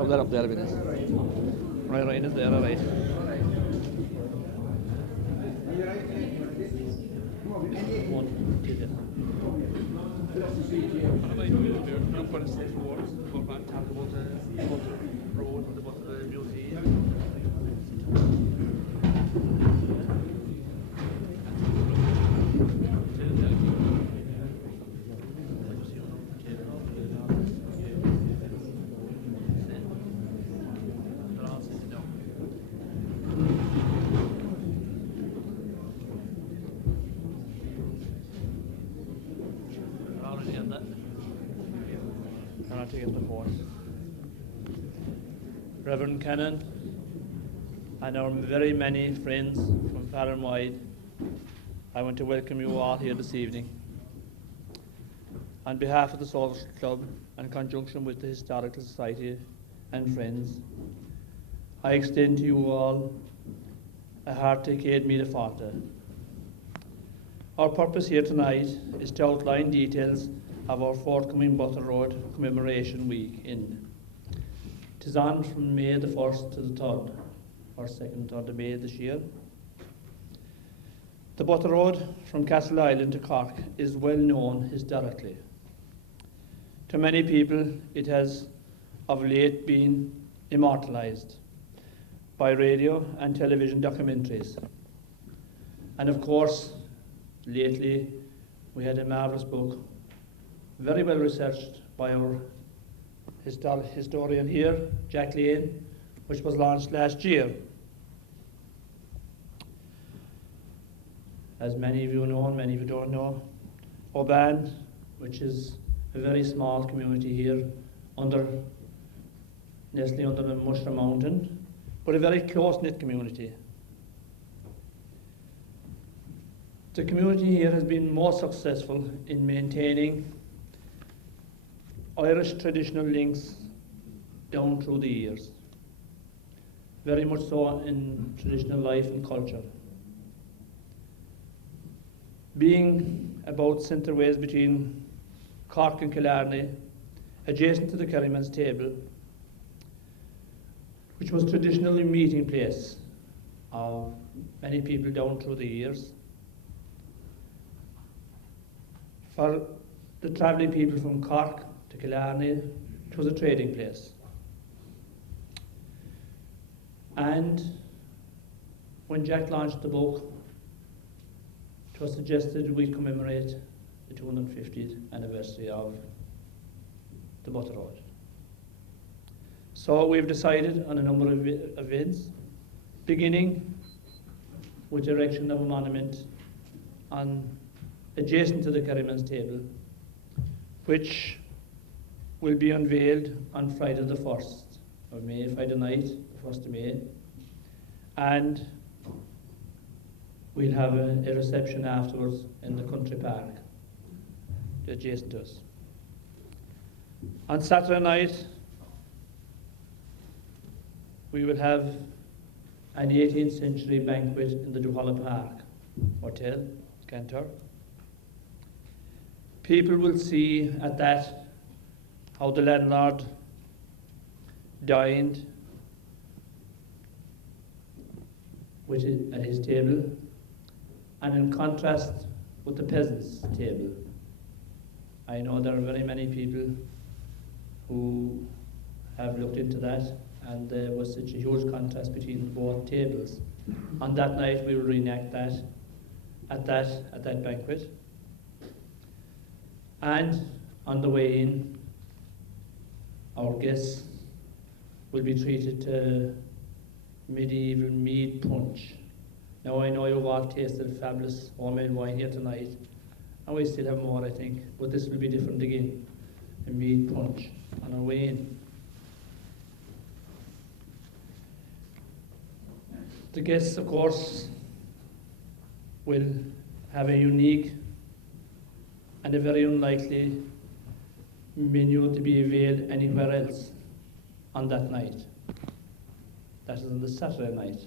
shove that up there a bit. Right, it is there, all right. One, two, three. What about you? Look for the safe words. Go back, talk about the road, about the museum. To get the horse. Reverend Cannon and our very many friends from far and wide, I want to welcome you all here this evening. On behalf of the Social Club, and in conjunction with the Historical Society and friends, I extend to you all a hearty Céad Míle Fáilte. Our purpose here tonight is to outline details of our forthcoming Butter Road Commemoration Week in. It is on from May the 1st to the 3rd, or 2nd, 3rd of May this year. The Butter Road from Castle Island to Cork is well known historically. To many people, it has of late been immortalised by radio and television documentaries. And of course, lately, we had a marvellous book, very well researched by our historian here, Jack Lane, which was launched last year. As many of you know, and many of you don't know, Oban, which is a very small community here, nestling under the Mushroom Mountain, but a very close-knit community. The community here has been more successful in maintaining Irish traditional links down through the years, very much so in traditional life and culture. Being about centreways between Cork and Killarney, adjacent to the Kerryman's Table, which was traditionally a meeting place of many people down through the years. For the travelling people from Cork to Killarney, it was a trading place. And when Jack launched the book, it was suggested we commemorate the 250th anniversary of the Butter Road. So we've decided on a number of events, beginning with the erection of a monument adjacent to the Kerryman's Table, which will be unveiled on Friday the 1st of May, Friday night, the 1st of May. And we'll have a reception afterwards in the country park adjacent to us. On Saturday night, we will have an 18th century banquet in the Duhallow Park Hotel, Cantor. People will see at that how the landlord dined at his table, and in contrast with the peasants' table. I know there are very many people who have looked into that, and there was such a huge contrast between both tables. On that night, we will reenact that at that banquet. And on the way in, our guests will be treated to medieval mead punch. Now I know you've all tasted fabulous homemade wine here tonight, and we still have more, I think, but this will be different again, a mead punch on our way in. The guests, of course, will have a unique and a very unlikely menu to be availed anywhere else on that night. That is on the Saturday night,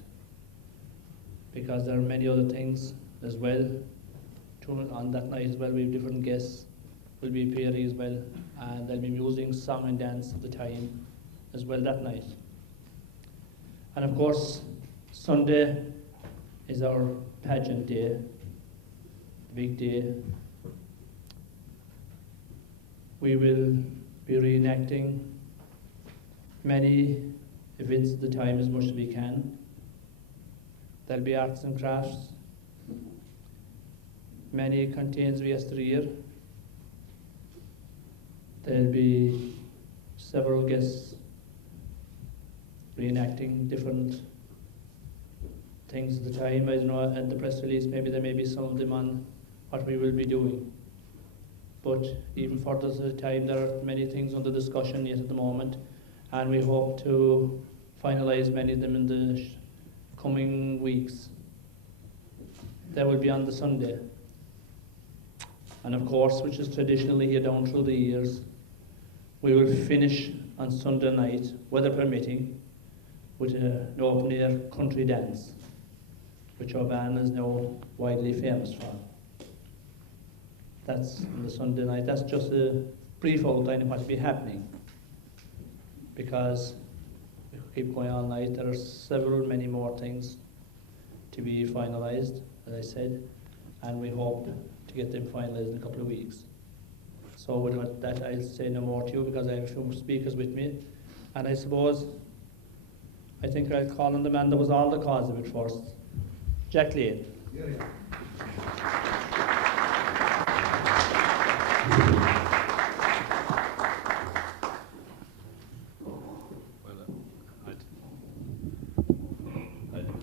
because there are many other things as well. On that night as well, we have different guests will be appearing as well, and there'll be music, song and dance at the time. as well that night. And of course, Sunday is our pageant day, the big day. We will be reenacting many events at the time as much as we can. There'll be arts and crafts. Many contains of yesteryear. There'll be several guests reenacting different things at the time. I don't know, at the press release, maybe there may be some of them on what we will be doing. But even further to the time, there are many things under discussion yet at the moment, and we hope to finalise many of them in the coming weeks. That will be on the Sunday. And of course, which is traditionally here down through the years, we will finish on Sunday night, weather permitting, with an open-air country dance, which our band is now widely famous for. That's on the Sunday night. That's just a brief outline of what will be happening, because we could keep going all night. There are many more things to be finalised, as I said, and we hope to get them finalised in a couple of weeks. So with that, I'll say no more to you, because I have a few speakers with me, and I suppose I think I'll call on the man that was all the cause of it first, Jack Lane. Yeah.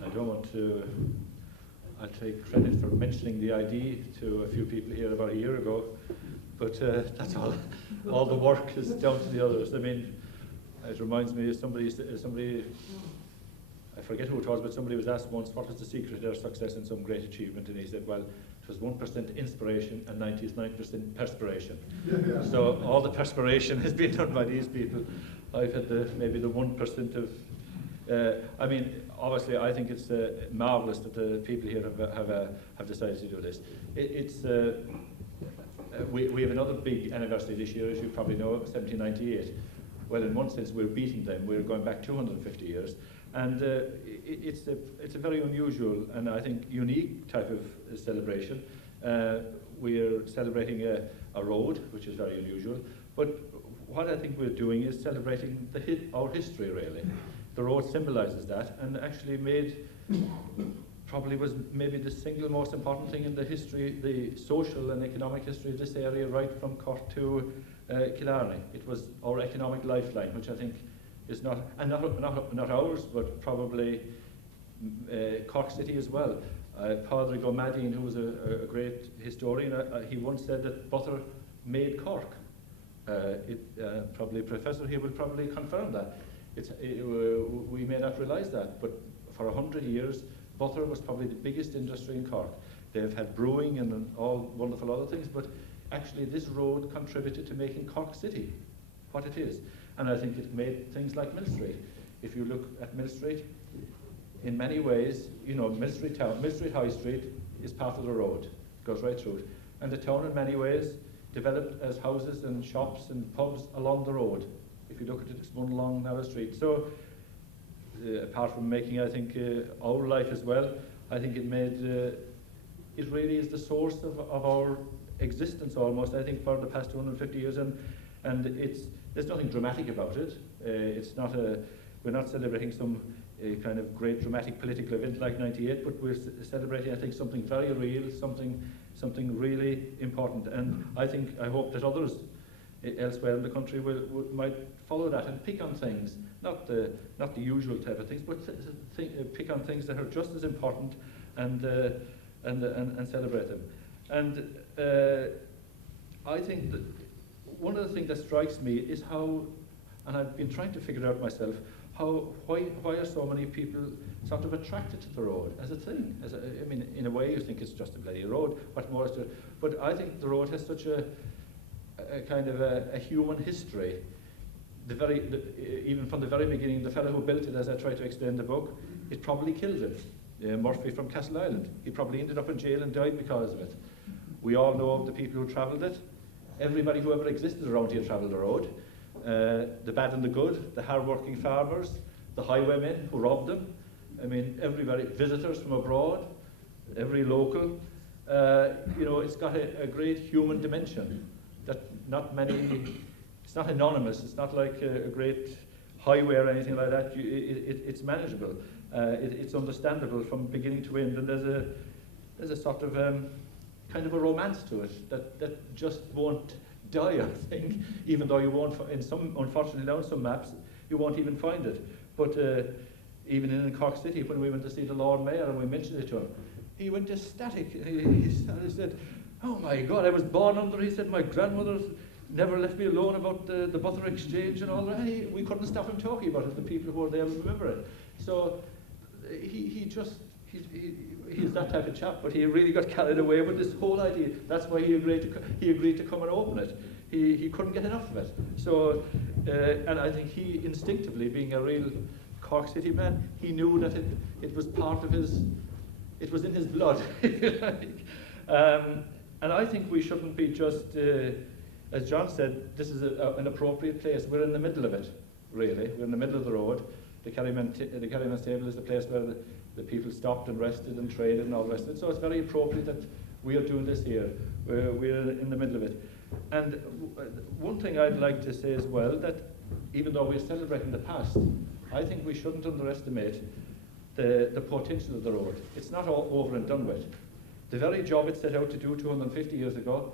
I don't want to. I take credit for mentioning the ID to a few people here about a year ago, but that's all. All the work is down to the others. I mean, it reminds me of somebody. I forget who it was, but somebody was asked once, what was the secret of their success in some great achievement? And he said, well, it was 1% inspiration and 99% perspiration. Yeah. So all the perspiration has been done by these people. I've had maybe the 1% of, I mean, obviously I think it's marvellous that the people here have decided to do this. We have another big anniversary this year, as you probably know, 1798. Well, in one sense, we're beating them. We're going back 250 years. And it's a very unusual and I think unique type of celebration. We're celebrating a road, which is very unusual. But what I think we're doing is celebrating our history, really. The road symbolises that, and actually probably was maybe the single most important thing in the history, the social and economic history of this area, right from Cork to Killarney. It was our economic lifeline, which I think is not ours, but probably Cork City as well. Padre Gomadine, who was a great historian, he once said that butter made Cork. Probably a professor here will probably confirm that. We may not realise that, but for 100 years, butter was probably the biggest industry in Cork. They've had brewing and all wonderful other things, but actually this road contributed to making Cork City what it is. And I think it made things like Mill Street. If you look at Mill Street, in many ways, you know, Mill Street High Street is part of the road, it goes right through it. And the town in many ways developed as houses and shops and pubs along the road. If you look at it, it's one long narrow street. So apart from making, I think, our life as well, I think it made, it really is the source of our existence almost, I think, for the past 250 years. And there's nothing dramatic about it. We're not celebrating some kind of great dramatic political event like '98, but we're celebrating, I think, something very real, something really important. And I hope that others elsewhere in the country might follow that and pick on things, not the usual type of things, but pick on things that are just as important and celebrate them. And I think that one of the things that strikes me is how, and I've been trying to figure it out myself, why are so many people sort of attracted to the road as a thing? I mean, in a way you think it's just a bloody road, what more is there? But I think the road has such a kind of a human history. Even from the very beginning, the fellow who built it, as I try to explain in the book, it probably killed him. Murphy from Castle Island. He probably ended up in jail and died because of it. We all know of the people who travelled it. Everybody who ever existed around here travelled the road. the bad and the good, the hard-working farmers, the highwaymen who robbed them. I mean, everybody, visitors from abroad, every local. You know, it's got a great human dimension that not many, it's not anonymous, it's not like a great highway or anything like that. It's manageable, it's understandable from beginning to end, and there's a sort of kind of a romance to it that just won't die, I think, even though you won't, unfortunately now in some maps, you won't even find it. But even in Cork City, when we went to see the Lord Mayor and we mentioned it to him, he went ecstatic. He said, oh my God, I was born under, he said, my grandmother never left me alone about the butter exchange and all that. We couldn't stop him talking about it, the people who were there remember it. So he's that type of chap, but he really got carried away with this whole idea. That's why he agreed to come and open it. He couldn't get enough of it. So, and I think he instinctively, being a real Cork City man, he knew that it was part of his, it was in his blood. And I think we shouldn't be just, as John said, this is an appropriate place. We're in the middle of it, really. We're in the middle of the road. The Kerryman's Table is the place where the people stopped and rested and traded and all the rest of it. So it's very appropriate that we are doing this here. We're in the middle of it. And one thing I'd like to say as well, that even though we're celebrating the past, I think we shouldn't underestimate the potential of the road. It's not all over and done with. The very job it set out to do 250 years ago,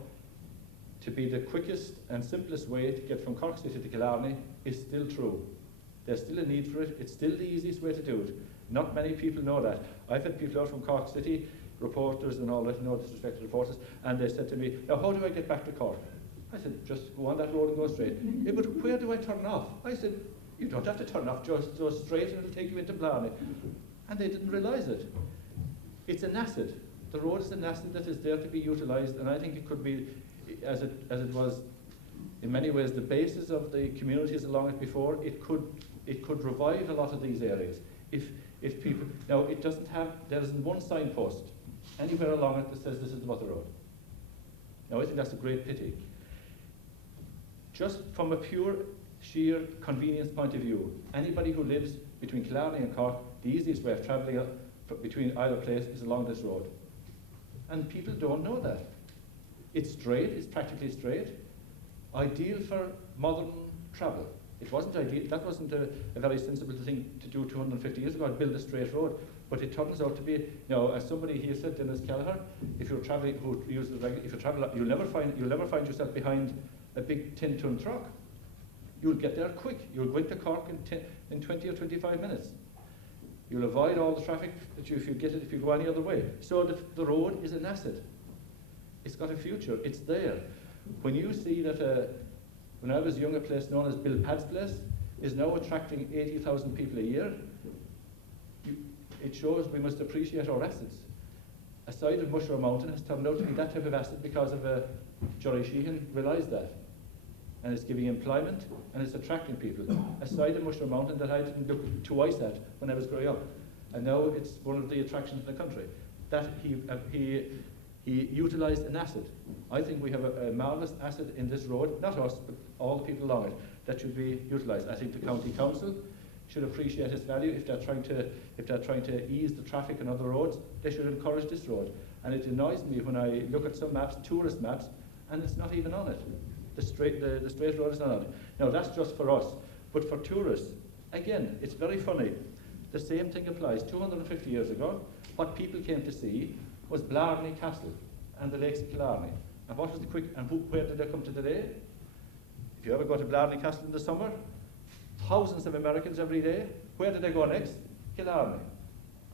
to be the quickest and simplest way to get from Cork City to Killarney, is still true. There's still a need for it. It's still the easiest way to do it. Not many people know that. I've had people out from Cork City, reporters and all that, no disrespect to reporters, and they said to me, now how do I get back to Cork? I said, just go on that road and go straight. Yeah, but where do I turn off? I said, you don't have to turn off, just go straight and it'll take you into Blarney. And they didn't realise it. It's an asset. The road is an asset that is there to be utilised, and I think it could be, as it was in many ways the basis of the communities along it before, it could revive a lot of these areas. If people, now it doesn't have, there isn't one signpost anywhere along it that says this is the Mother Road. Now I think that's a great pity. Just from a pure, sheer convenience point of view, anybody who lives between Killarney and Cork, the easiest way of travelling between either place is along this road. And people don't know that. It's straight, it's practically straight, ideal for modern travel. It wasn't ideal, that wasn't a very sensible thing to do 250 years ago, build a straight road. But it turns out to be, you know, as somebody here said, Dennis Kelleher, if you're travelling, who uses it regularly, if you travel, you'll never find yourself behind a big 10-ton truck. You'll get there quick. You'll go into Cork in 20 or 25 minutes. You'll avoid all the traffic that if you go any other way. So the road is an asset. It's got a future. It's there. When you see that, when I was young, a place known as Bill Pad's Place is now attracting 80,000 people a year, it shows we must appreciate our assets. A side of Mushroom Mountain has turned out to be that type of asset because of Jerry Sheehan realised that. And it's giving employment and it's attracting people. A side of Mushroom Mountain that I didn't look twice at when I was growing up. And now it's one of the attractions in the country. That he utilised an asset. I think we have a marvellous asset in this road, not us, but all the people along it, that should be utilised. I think the County Council should appreciate its value. If they're trying to ease the traffic on other roads, they should encourage this road. And it annoys me when I look at some maps, tourist maps, and it's not even on it. The straight road is not on it. Now that's just for us, but for tourists, again, it's very funny. The same thing applies. 250 years ago, what people came to see was Blarney Castle and the lakes of Killarney. And what was where did they come to today? If you ever go to Blarney Castle in the summer, thousands of Americans every day. Where did they go next? Killarney.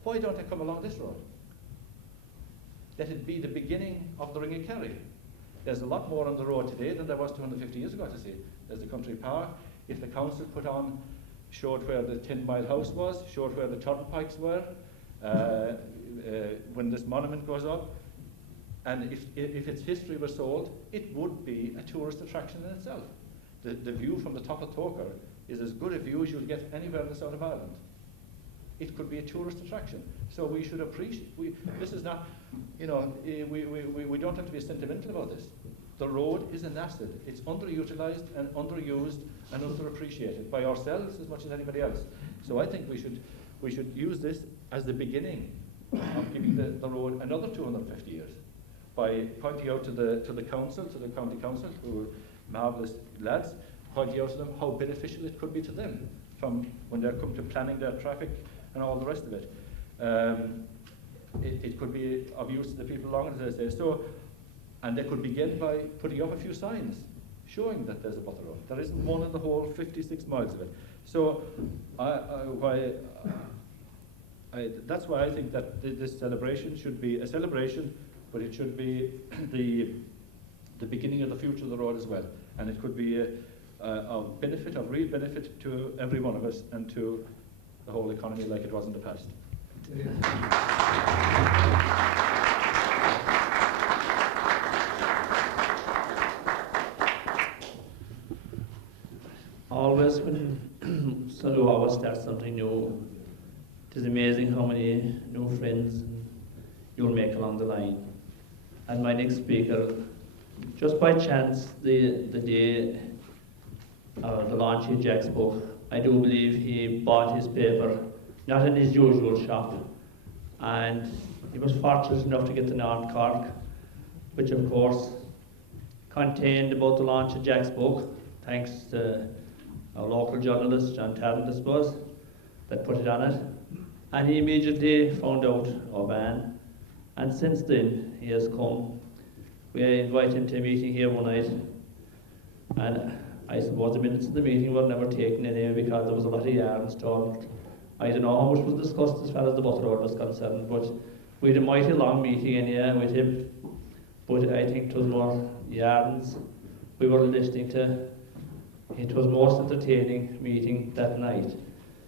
Why don't they come along this road? Let it be the beginning of the Ring of Kerry. There's a lot more on the road today than there was 250 years ago to see. There's the country park. If the council showed where the 10-mile house was, showed where the turnpikes were, when this monument goes up, and if its history was sold, it would be a tourist attraction in itself. The view from the top of Toker is as good a view as you'll get anywhere in the south of Ireland. It could be a tourist attraction. So we should appreciate, this is not, you know, we don't have to be sentimental about this. the road is an asset. It's underutilised and underused and underappreciated by ourselves as much as anybody else. So I think we should use this as the beginning of giving the road another 250 years by pointing out to the council, to the county council, who are marvellous lads, pointing out to them how beneficial it could be to them from when they come to planning their traffic and all the rest of it. It could be of use to the people along it, as I say. So, and they could begin by putting up a few signs showing that there's a butter road. There isn't one in the whole 56 miles of it. So that's why I think that this celebration should be a celebration, but it should be the beginning of the future of the road as well. And it could be of benefit, of real benefit to every one of us and to the whole economy like it was in the past. Always when you always start something new, it is amazing how many new friends you'll make along the line. And my next speaker, just by chance, the day of the launch of Jack's book, I do believe he bought his paper, not in his usual shop, and he was fortunate enough to get the North Cork, which of course contained about the launch of Jack's book, thanks to our local journalist, John Tarrant, I suppose, that put it on it. And he immediately found out our ban, and since then he has come. We invited him to a meeting here one night, and I suppose the minutes of the meeting were never taken anyway because there was a lot of yarns told. I don't know how much was discussed as far as the butter road was concerned, but we had a mighty long meeting anyhow with him. But I think it was more yarns we were listening to. It was most entertaining meeting that night.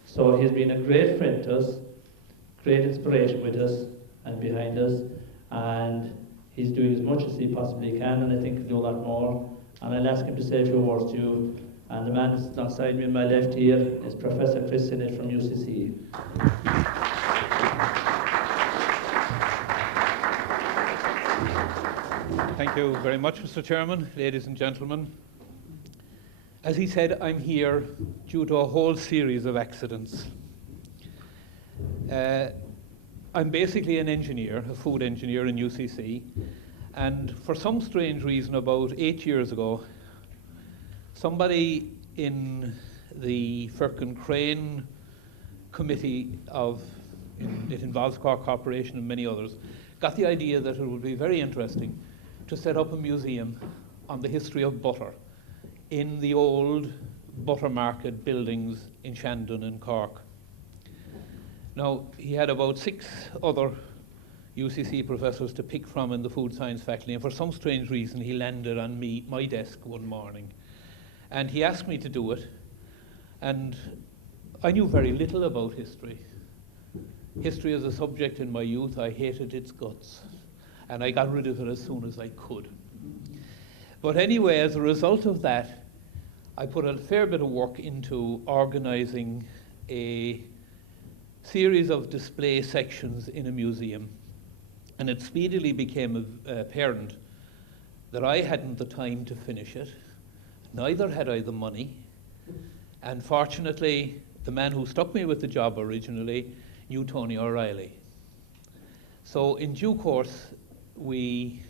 So he's been a great friend to us, great inspiration with us and behind us, and he's doing as much as he possibly can, and I think he'll do a lot more. And I'll ask him to say a few words to you. And the man who's alongside me on my left here is Professor Chris Sinnott from UCC. Thank you very much, Mr. Chairman, ladies and gentlemen. As he said, I'm here due to a whole series of accidents. I'm basically an engineer, a food engineer in UCC, and for some strange reason about 8 years ago, somebody in the Firkin Crane committee it involves Cork Corporation and many others, got the idea that it would be very interesting to set up a museum on the history of butter in the old butter market buildings in Shandon in Cork. Now, he had about 6 other UCC professors to pick from in the food science faculty, and for some strange reason he landed on my desk one morning. And he asked me to do it, and I knew very little about history. History as a subject in my youth, I hated its guts, and I got rid of it as soon as I could. But anyway, as a result of that, I put a fair bit of work into organising a series of display sections in a museum. And it speedily became apparent that I hadn't the time to finish it, neither had I the money, and fortunately, the man who stuck me with the job originally knew Tony O'Reilly. So in due course, we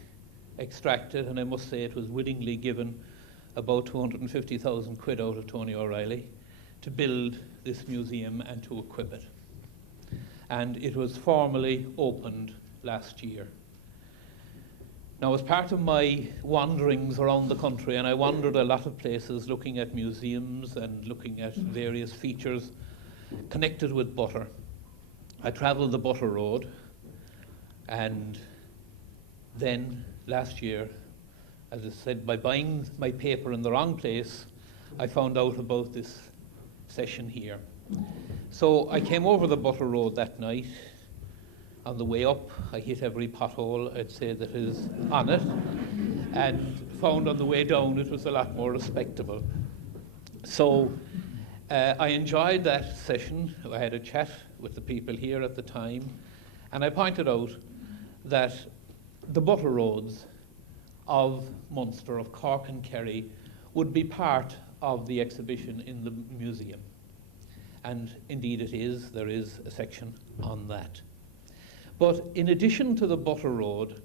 extracted, and I must say it was willingly given, about 250,000 quid out of Tony O'Reilly to build this museum and to equip it. And it was formally opened last year. Now, as part of my wanderings around the country, and I wandered a lot of places looking at museums and looking at various features connected with butter, I travelled the Butter Road, and then last year, as I said, by buying my paper in the wrong place, I found out about this session here. So I came over the Butter Road that night. On the way up, I hit every pothole I'd say that is on it, and found on the way down it was a lot more respectable. So I enjoyed that session. I had a chat with the people here at the time, and I pointed out that the butter roads of Munster, of Cork and Kerry, would be part of the exhibition in the museum. And indeed it is, there is a section on that. But in addition to the Butter Road,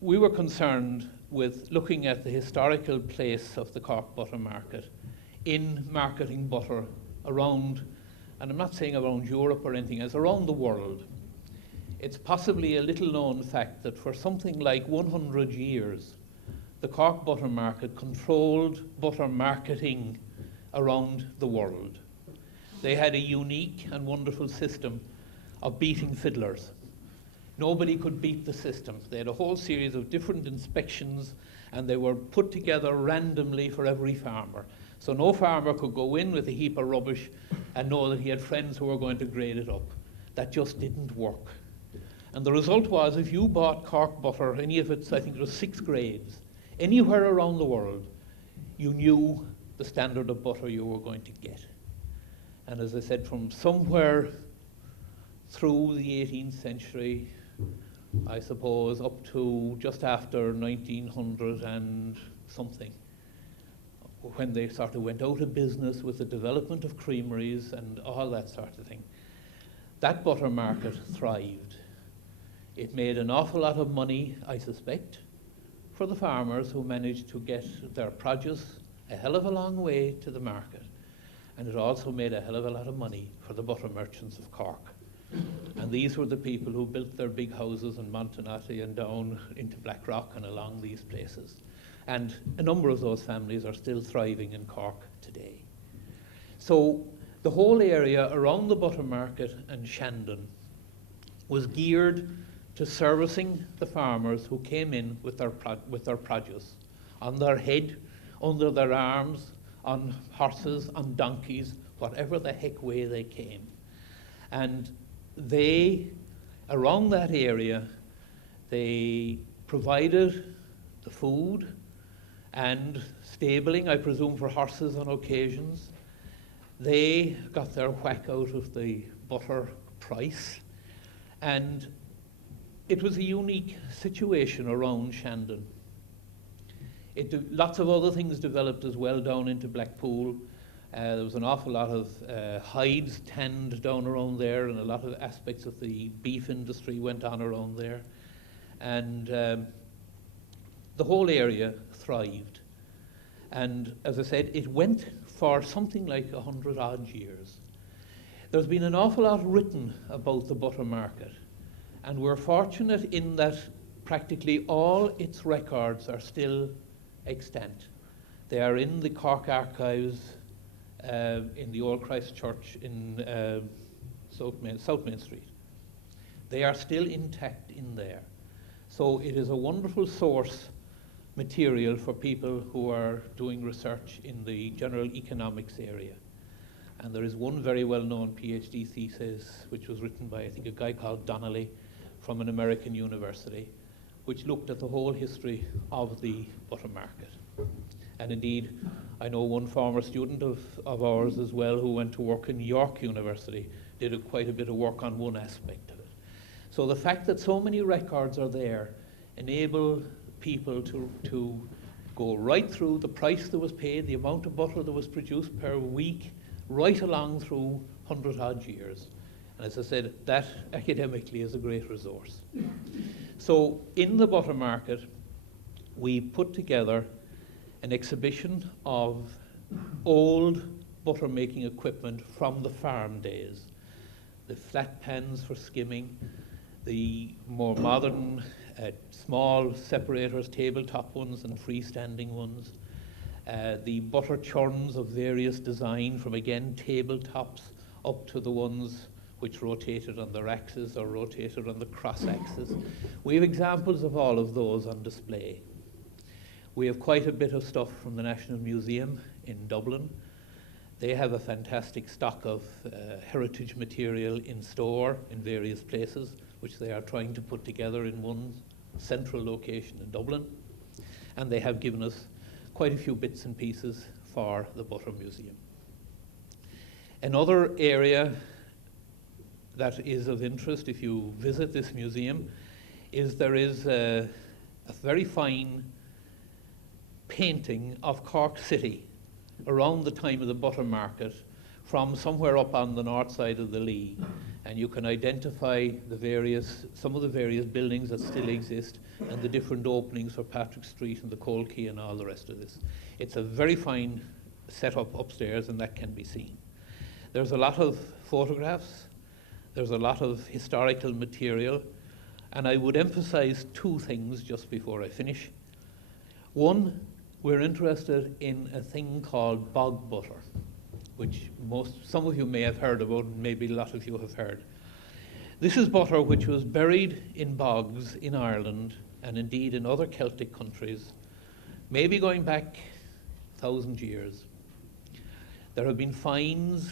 we were concerned with looking at the historical place of the Cork Butter Market in marketing butter around, and I'm not saying around Europe or anything else, around the world. It's possibly a little known fact that for something like 100 years, the Cork Butter Market controlled butter marketing around the world. They had a unique and wonderful system of beating fiddlers. Nobody could beat the system. They had a whole series of different inspections, and they were put together randomly for every farmer. So no farmer could go in with a heap of rubbish and know that he had friends who were going to grade it up. That just didn't work. And the result was, if you bought Cork butter, any of its, I think it was 6 grades, anywhere around the world, you knew the standard of butter you were going to get. And as I said, from somewhere through the 18th century, I suppose, up to just after 1900 and something, when they sort of went out of business with the development of creameries and all that sort of thing, that butter market thrived. It made an awful lot of money, I suspect, for the farmers who managed to get their produce a hell of a long way to the market. And it also made a hell of a lot of money for the butter merchants of Cork. And these were the people who built their big houses in Montenotte and down into Blackrock and along these places. And a number of those families are still thriving in Cork today. So the whole area around the butter market and Shandon was geared to servicing the farmers who came in with their produce on their head, under their arms, on horses, on donkeys, whatever the heck way they came. And they, around that area, they provided the food and stabling, I presume, for horses on occasions. They got their whack out of the butter price. And it was a unique situation around Shandon. Lots of other things developed as well down into Blackpool. There was an awful lot of hides tanned down around there, and a lot of aspects of the beef industry went on around there. And the whole area thrived. And as I said, it went for something like 100 odd years. There's been an awful lot written about the butter market, and we're fortunate in that practically all its records are still extant. They are in the Cork archives in the Old Christ Church in South Main Street. They are still intact in there. So it is a wonderful source material for people who are doing research in the general economics area. And there is one very well-known PhD thesis which was written by, I think, a guy called Donnelly from an American university, which looked at the whole history of the butter market. And indeed, I know one former student of ours as well who went to work in York University, did quite a bit of work on one aspect of it. So the fact that so many records are there enable people to go right through the price that was paid, the amount of butter that was produced per week, right along through 100 odd years. And as I said, that academically is a great resource. So in the butter market, we put together an exhibition of old butter making equipment from the farm days. The flat pans for skimming, the more modern small separators, tabletop ones and freestanding ones, the butter churns of various design, from again tabletops up to the ones which rotated on their axis or rotated on the cross axis. We have examples of all of those on display. We have quite a bit of stuff from the National Museum in Dublin. They have a fantastic stock of heritage material in store in various places, which they are trying to put together in one central location in Dublin. And they have given us quite a few bits and pieces for the Butter Museum. Another area that is of interest if you visit this museum is there is a very fine painting of Cork City around the time of the butter market from somewhere up on the north side of the Lee, and you can identify some of the various buildings that still exist and the different openings for Patrick Street and the Coal Quay and all the rest of this. It's a very fine setup upstairs, and that can be seen. There's a lot of photographs, there's a lot of historical material, and I would emphasize two things just before I finish. One, we're interested in a thing called bog butter, which some of you may have heard about, and maybe a lot of you have heard. This is butter which was buried in bogs in Ireland, and indeed in other Celtic countries, maybe going back 1,000 years. There have been finds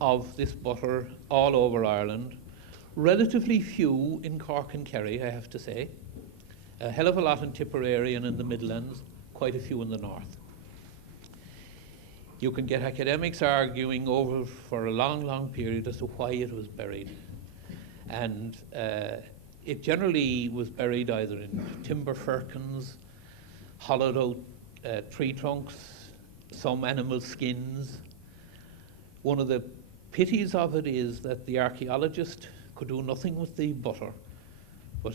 of this butter all over Ireland, relatively few in Cork and Kerry, I have to say, a hell of a lot in Tipperary and in the Midlands, quite a few in the north. You can get academics arguing over for a long, long period as to why it was buried. And it generally was buried either in timber firkins, hollowed out tree trunks, some animal skins. One of the pities of it is that the archaeologist could do nothing with the butter, but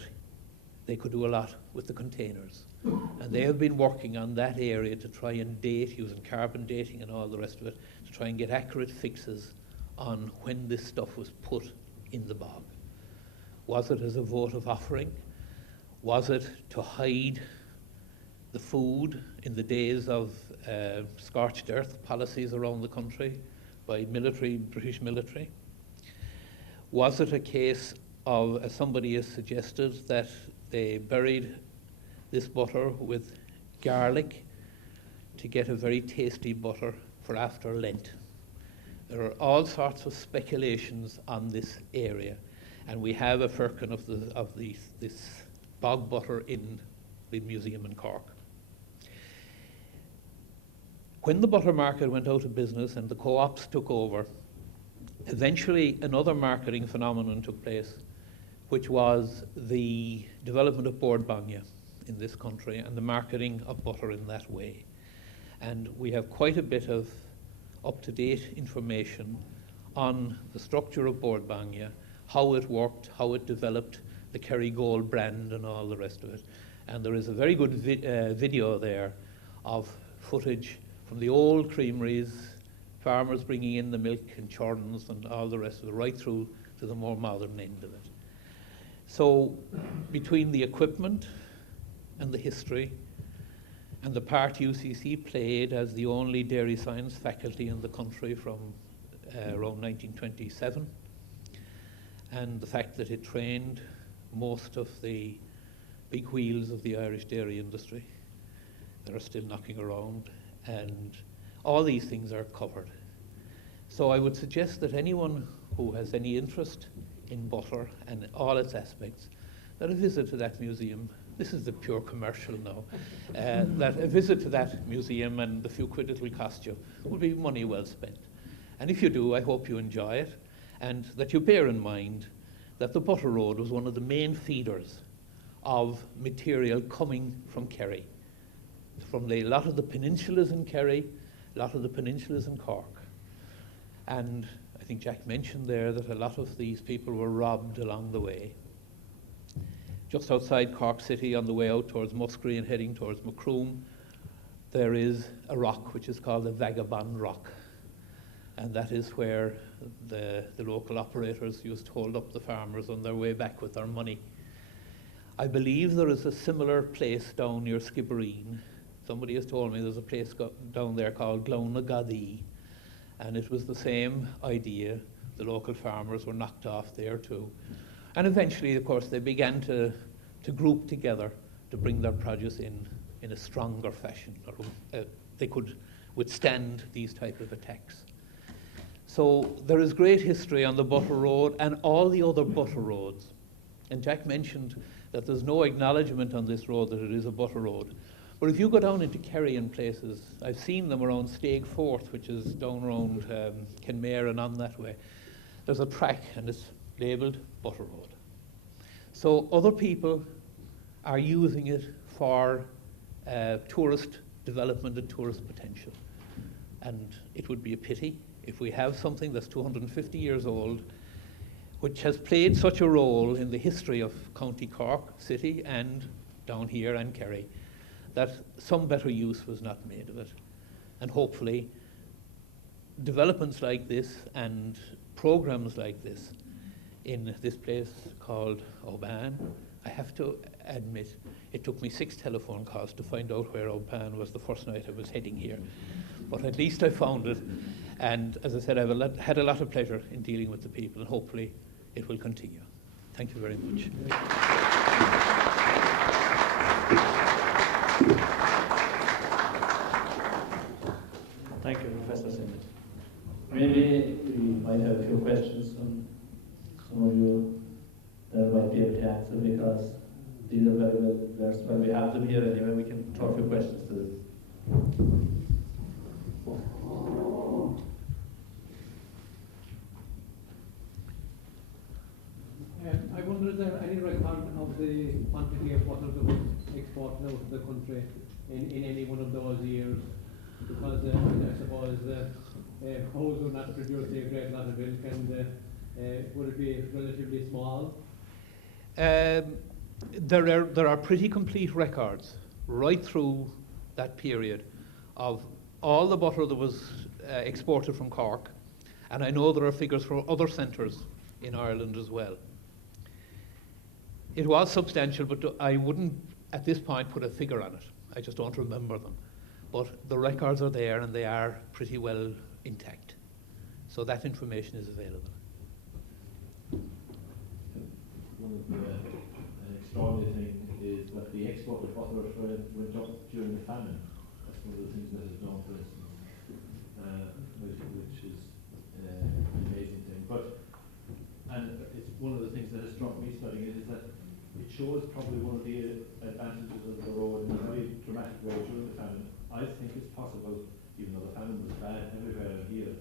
they could do a lot with the containers. And they have been working on that area to try and date, using carbon dating and all the rest of it, to try and get accurate fixes on when this stuff was put in the bog. Was it as a vote of offering? Was it to hide the food in the days of scorched earth policies around the country by British military? Was it a case of, as somebody has suggested, that they buried this butter with garlic to get a very tasty butter for after Lent? There are all sorts of speculations on this area, and we have a firkin of this bog butter in the museum in Cork. When the butter market went out of business and the co-ops took over, eventually another marketing phenomenon took place, which was the development of board banya in this country and the marketing of butter in that way. And we have quite a bit of up-to-date information on the structure of board banya, how it worked, how it developed, the Kerrygold brand and all the rest of it. And there is a very good video there of footage from the old creameries, farmers bringing in the milk and churns and all the rest of it, right through to the more modern end of it. So between the equipment and the history and the part UCC played as the only dairy science faculty in the country from around 1927, and the fact that it trained most of the big wheels of the Irish dairy industry that are still knocking around, and all these things are covered. So I would suggest that anyone who has any interest in butter and all its aspects, that a visit to that museum, this is the pure commercial now, that a visit to that museum and the few quid it will cost you would be money well spent. And if you do, I hope you enjoy it, and that you bear in mind that the Butter Road was one of the main feeders of material coming from Kerry, from a lot of the peninsulas in Kerry, a lot of the peninsulas in Cork. And I think Jack mentioned there that a lot of these people were robbed along the way. Just outside Cork City, on the way out towards Muskerry and heading towards Macroom, there is a rock which is called the Vagabond Rock. And that is where the local operators used to hold up the farmers on their way back with their money. I believe there is a similar place down near Skibbereen. Somebody has told me there's a place down there called Glonagadi, and it was the same idea. The local farmers were knocked off there too. And eventually, of course, they began to group together to bring their produce in a stronger fashion, or they could withstand these type of attacks. So there is great history on the Butter Road and all the other butter roads. And Jack mentioned that there's no acknowledgement on this road that it is a butter road. But if you go down into Kerry and places, I've seen them around Stag Forth, which is down around Kenmare and on that way. There's a track and it's labelled Butter Road. So other people are using it for tourist development and tourist potential. And it would be a pity if we have something that's 250 years old, which has played such a role in the history of County Cork City and down here and Kerry, that some better use was not made of it. And hopefully, developments like this and programs like this in this place called Oban, I have to admit, it took me 6 telephone calls to find out where Oban was the first night I was heading here. But at least I found it. And as I said, I've had a lot of pleasure in dealing with the people, and hopefully it will continue. Thank you very much. Thank you, Professor Simmons. Maybe we might have a few questions from some of you that I might be able to answer, because these are very well versed. Well, we have them here anyway, we can throw a few questions to them. I wonder, is there any record of the quantity of water that was exported out of the country in any one of those years? Because I suppose cows would not produce a great lot of milk, and would it be relatively small? There are pretty complete records right through that period of all the butter that was exported from Cork, and I know there are figures for other centres in Ireland as well. It was substantial, but I wouldn't at this point put a figure on it. I just don't remember them. But the records are there, and they are pretty well intact. So that information is available. One of the extraordinary thing is that the export of butter went up during the famine. That's one of the things that is known, for instance, which is an amazing thing. And it's one of the things that has struck me studying it, is that it shows probably one of the advantages of the road in a very dramatic way during the famine. I think it's possible, even though the famine was bad everywhere here,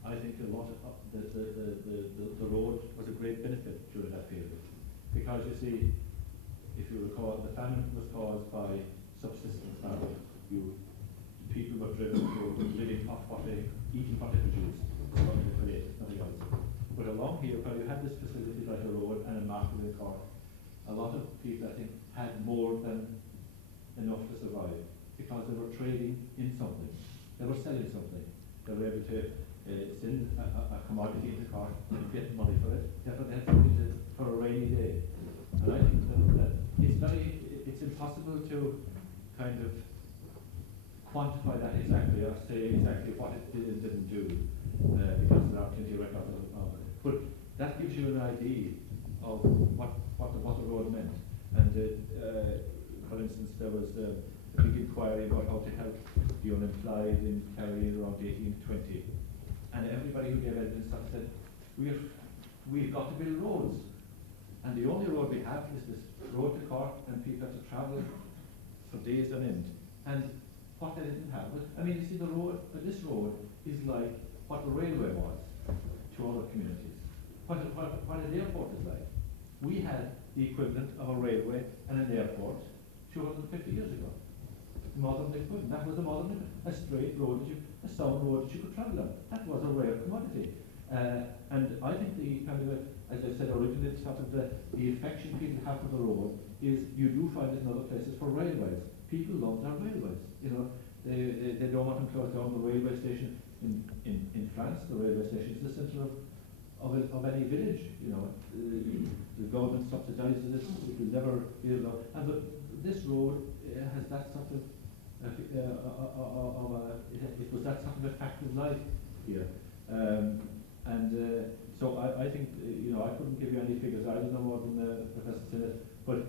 I think a lot of the road was a great benefit during that period. Because you see, if you recall, the famine was caused by subsistence farming. People were driven to living off what they eating what they produced, what they created, nothing else. But along here, where you had this facility like a road and a market in Cork, a lot of people, I think, had more than enough to survive, because they were trading in something. They were selling something. They were able to send a commodity into Cork and get money for it. Therefore, they had something for a rainy day. And I think that it's impossible to kind of quantify that exactly, or say exactly what it did and didn't do, because there are plenty of records of it. But that gives you an idea of what the road meant. And for instance, there was a big inquiry about how to help the unemployed in Kerry around 1820. And everybody who gave evidence said, we've got to build roads. And the only road we have is this road to Cork, and people have to travel for days on end. And what they didn't have was, I mean, you see, the road, this road is like what the railway was to other communities. What an airport is like. We had the equivalent of a railway and an airport 250 years ago. The modern equivalent. That was the modern, a straight road, a sound road that you could travel on. That was a rare commodity. And I think the kind of, as I said originally, sort of the affection people have for the road is, you do find it in other places for railways. People love their railways. You know, they don't want to close down the railway station in France. The railway station is the centre of any village. You know, the government subsidises it. It will never be able to. And but this road has that sort of it was that sort of a fact of life here. So I think, you know, I couldn't give you any figures. I don't know more than Professor Sinnott, but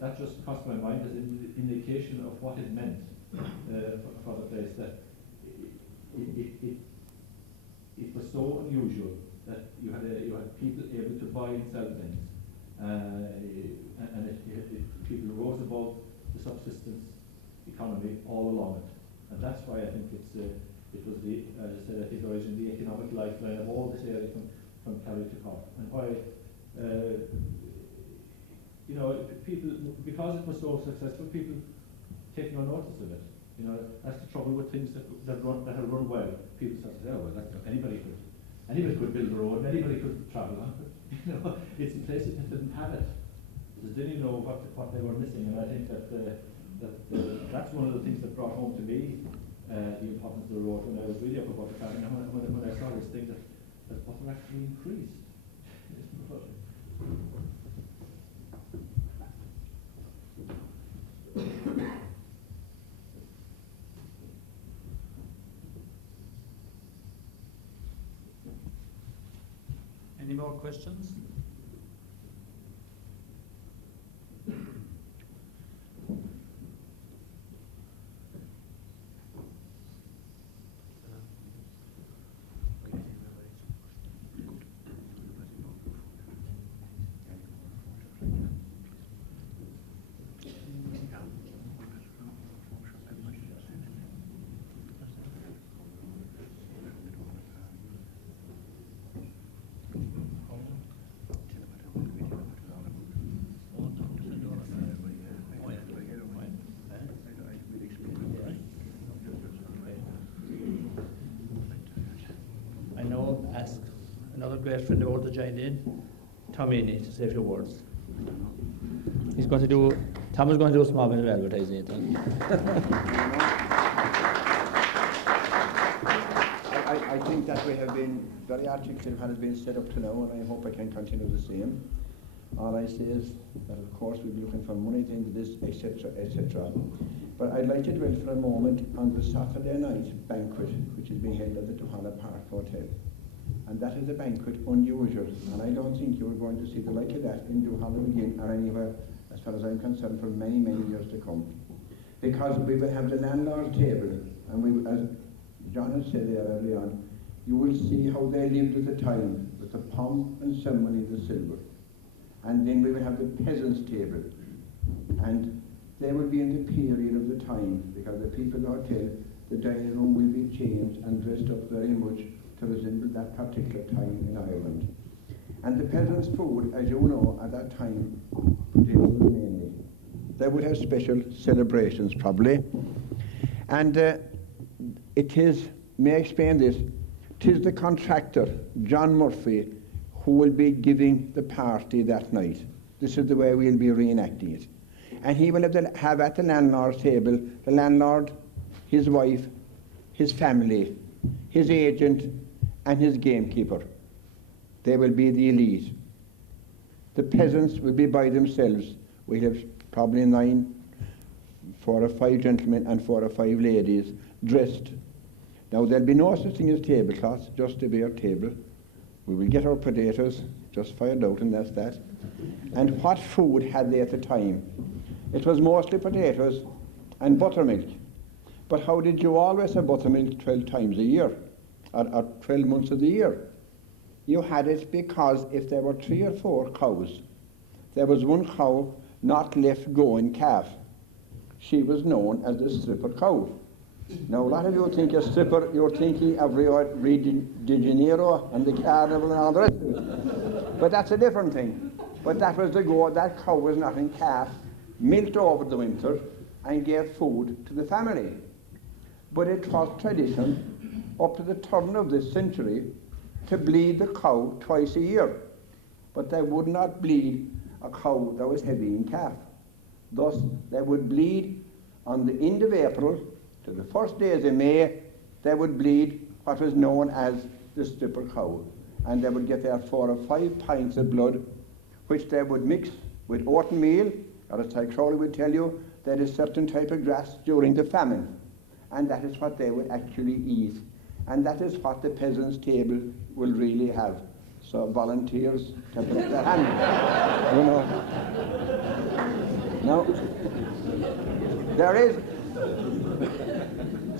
that just crossed my mind as an indication of what it meant for the place. That it was so unusual that you had people able to buy and sell things, and people rose above the subsistence economy all along it, and that's why I think it was the, as I said, I think originally the economic lifeline of all this area from Kerry to Cork, and why you know, people, because it was so successful, people take no notice of it. You know, that's the trouble with things that have run well. People start to say, oh, well, anybody could build a road, anybody could travel on it. You know, it's in places that didn't have it. They didn't know what they were missing, and I think that's one of the things that brought home to me the importance of the road when I was really up about the planning, and when I saw this thing that Butler actually increased. Any more questions? I now ask another great friend of ours to join in, Tommy, to say a few words. Tom is going to do a small bit of advertising, I think. I think that we have been very articulate what has been said up to now, and I hope I can continue the same. All I say is that of course we'll be looking for money at the end of this, etc., etc. But I'd like to dwell for a moment on the Saturday night banquet, which is being held at the Duhallow Park Hotel. And that is a banquet unusual, and I don't think you are going to see the like of that in Duhallow again or anywhere, as far as I'm concerned, for many, many years to come. Because we will have the landlord's table, and we, as John had said there early on, you will see how they lived at the time, with the pomp and ceremony of the silver. And then we will have the peasants' table, and they will be in the period of the time, because the people in the hotel, the dining room will be changed and dressed up very much to resemble that particular time in Ireland. And the peasants' food, as you know, at that time, mainly. They would have special celebrations, probably. And it is, may I explain this, it is the contractor, John Murphy, who will be giving the party that night. This is the way we'll be reenacting it. And he will have at the landlord's table, the landlord, his wife, his family, his agent, and his gamekeeper. They will be the elite. The peasants will be by themselves. We have probably 4 or 5 gentlemen and 4 or 5 ladies dressed. Now there'll be no such thing as tablecloths, just a bare table. We will get our potatoes, just fired out, and that's that. And what food had they at the time? It was mostly potatoes and buttermilk. But how did you always have buttermilk 12 times a year, or 12 months of the year? You had it because if there were 3 or 4 cows, there was one cow not left going calf. She was known as the stripper cow. Now a lot of you think a stripper, you're thinking of Rio de Janeiro and the carnival and all the rest of it. But that's a different thing. But that was the go, that cow was not in calf, milked over the winter and gave food to the family. But it was tradition up to the turn of this century to bleed the cow twice a year. But they would not bleed a cow that was heavy in calf. Thus they would bleed on the end of April to the first days of May. They would bleed what was known as the stripper cow, and they would get their 4 or 5 pints of blood, which they would mix with oatmeal, or as Ty Crowley would tell you, there is certain type of grass during the famine, and that is what they would actually eat, and that is what the peasants' table will really have. So volunteers can put up their hand. You know. Now, there is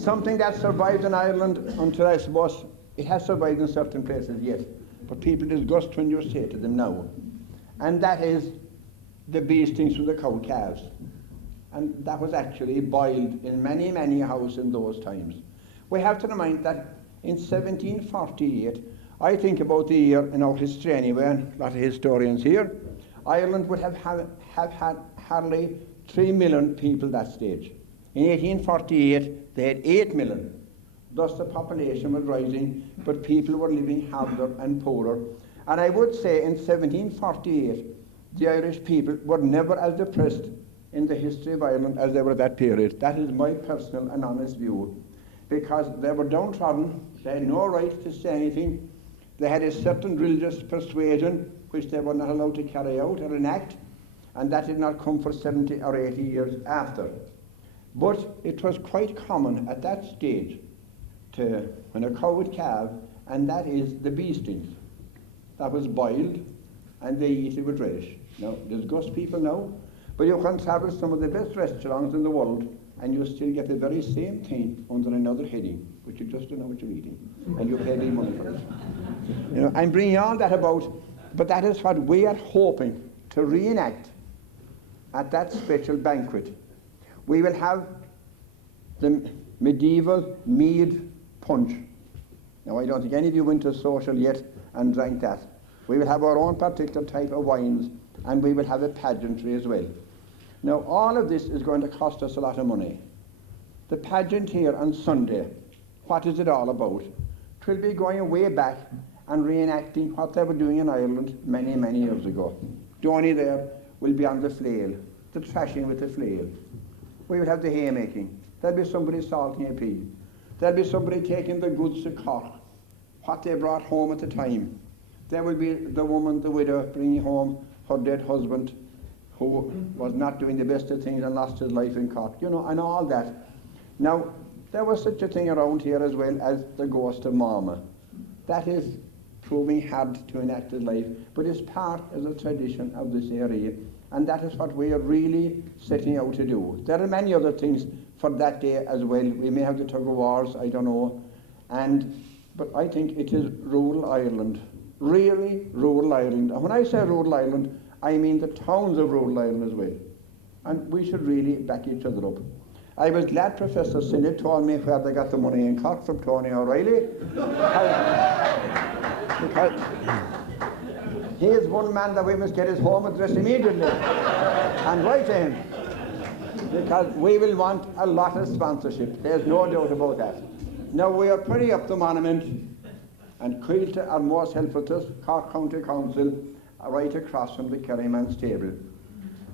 something that survived in Ireland until, I suppose, it has survived in certain places, yes, but people disgust when you say to them now, and that is the beastings from the cow calves. And that was actually boiled in many, many houses in those times. We have to remind that in 1748, I think about the year in our history anyway, and a lot of historians here, Ireland would have had hardly 3 million people that stage. In 1848, they had 8 million. Thus the population was rising, but people were living harder and poorer. And I would say in 1748, the Irish people were never as depressed in the history of Ireland as they were at that period. That is my personal and honest view. Because they were downtrodden, they had no right to say anything, they had a certain religious persuasion which they were not allowed to carry out or enact, and that did not come for 70 or 80 years after. But it was quite common at that stage to, when a cow would calve, and that is the bee stings. That was boiled, and they eat it with relish. Now, disgust people now, but you can travel some of the best restaurants in the world, and you still get the very same thing under another heading, but you just don't know what you're eating, and you pay big money for it. You know, I'm bringing all that about, but that is what we are hoping to reenact at that special banquet. We will have the medieval mead punch. Now, I don't think any of you went to social yet and drank that. We will have our own particular type of wines, and we will have a pageantry as well. Now, all of this is going to cost us a lot of money. The pageant here on Sunday, what is it all about? It will be going way back and reenacting what they were doing in Ireland many, many years ago. Donny there will be on the flail, the thrashing with the flail. We will have the haymaking. There'll be somebody salting a pig. There'll be somebody taking the goods to Cork, what they brought home at the time. There will be the woman, the widow, bringing home her dead husband, who was not doing the best of things and lost his life in Cork, you know, and all that. Now, there was such a thing around here as well as the ghost of Mama. That is proving hard to enact in life, but it's part of the tradition of this area, and that is what we are really setting out to do. There are many other things for that day as well. We may have the tug of wars, I don't know, but I think it is rural Ireland, really rural Ireland. And when I say rural Ireland, I mean the towns of rural Ireland as well. And we should really back each other up. I was glad Professor Sinnott told me where they got the money in Cork from Tony O'Reilly. Because he is one man that we must get his home address immediately and write to him. Because we will want a lot of sponsorship. There's no doubt about that. Now, we are putting up the monument, and Quilta are most helpful to us, Cork County Council, right across from the Kerryman's table.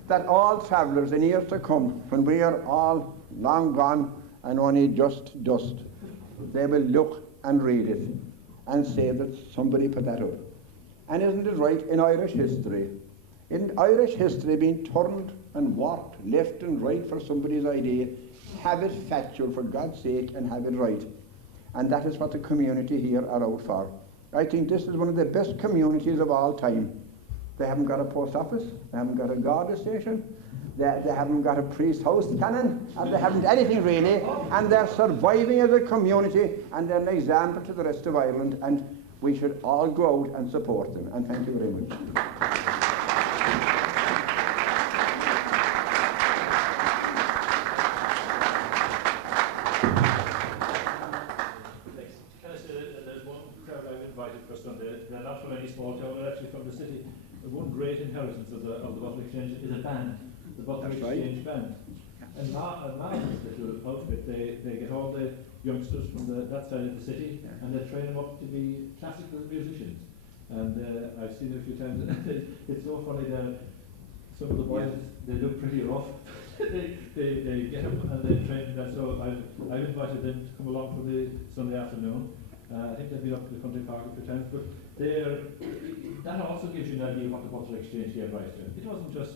That all travellers in years to come, when we are all long gone and only just dust, they will look and read it and say that somebody put that up. And isn't it right in Irish history? In Irish history being turned and warped left and right for somebody's idea, have it factual for God's sake and have it right. And that is what the community here are out for. I think this is one of the best communities of all time. They haven't got a post office, they haven't got a Garda station, they haven't got a priest house cannon, and they haven't anything really, and they're surviving as a community, and they're an example to the rest of Ireland, and we should all go out and support them. And thank you very much. They're not from any small town, they're actually from the city. The one great inheritance of the Butler Exchange is a band, the Butler Exchange Band. And Martin's little outfit, they get all the youngsters from that side of the city, and they train them up to be classical musicians. And I've seen it a few times, it's so funny that some of the boys, they look pretty rough. they get them and they train them. So I've invited them to come along for the Sunday afternoon. I think they've been up to the country park a few times, but that also gives you an idea of what the Butler Exchange gave rise to. It wasn't just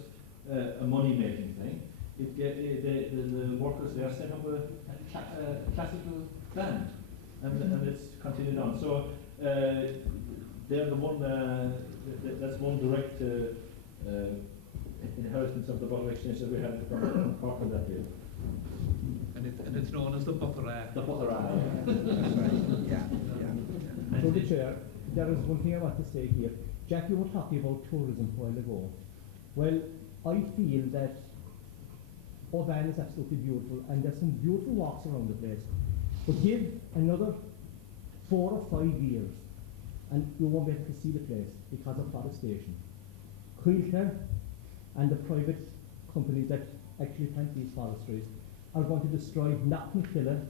a money-making thing. The workers there set up a classical band, and it's continued on. So they're the one. That's one direct inheritance of the Butler Exchange that we had from Cork on that day. And it's known as the Butler. The Butler. Yeah. So the Chair, there is one thing I want to say here. Jack, you were talking about tourism a while ago. Well, I feel that Oban is absolutely beautiful, and there's some beautiful walks around the place. But give another 4 or 5 years, and you won't be able to see the place because of forestation. Quilter and the private companies that actually plant these forestries are going to destroy Knocknaquilla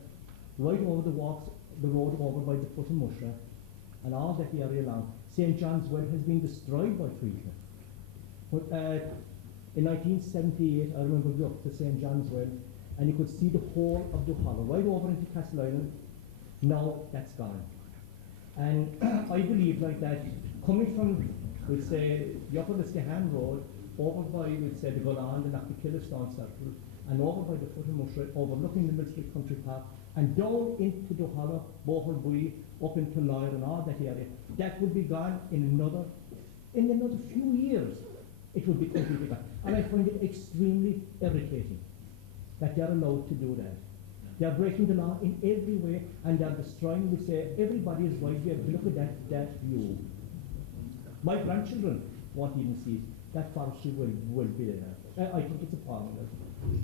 right over the road over by the foot of Mushra and all that area along. St. John's Well has been destroyed by Quilter. But in 1978, I remember we up to St. John's Well, and you could see the whole of the hollow right over into Castle Island. Now that's gone. And I believe like that, coming from, we'd say, the Upper Liscahan Road, over by, we'd say, the Golan, the Knocknaquilla Stone Circle, and over by the foot of Mushra, overlooking the Millstreet Country Park, and down into the hollow, Boherbui, up into Loyer and all that area. That would be gone in another few years. It would be completely gone. And I find it extremely irritating that they are allowed to do that. They are breaking the law in every way, and they are destroying, we say, everybody is right to be able to look at that view. My grandchildren won't even see it. That forestry will be there. I think it's appalling.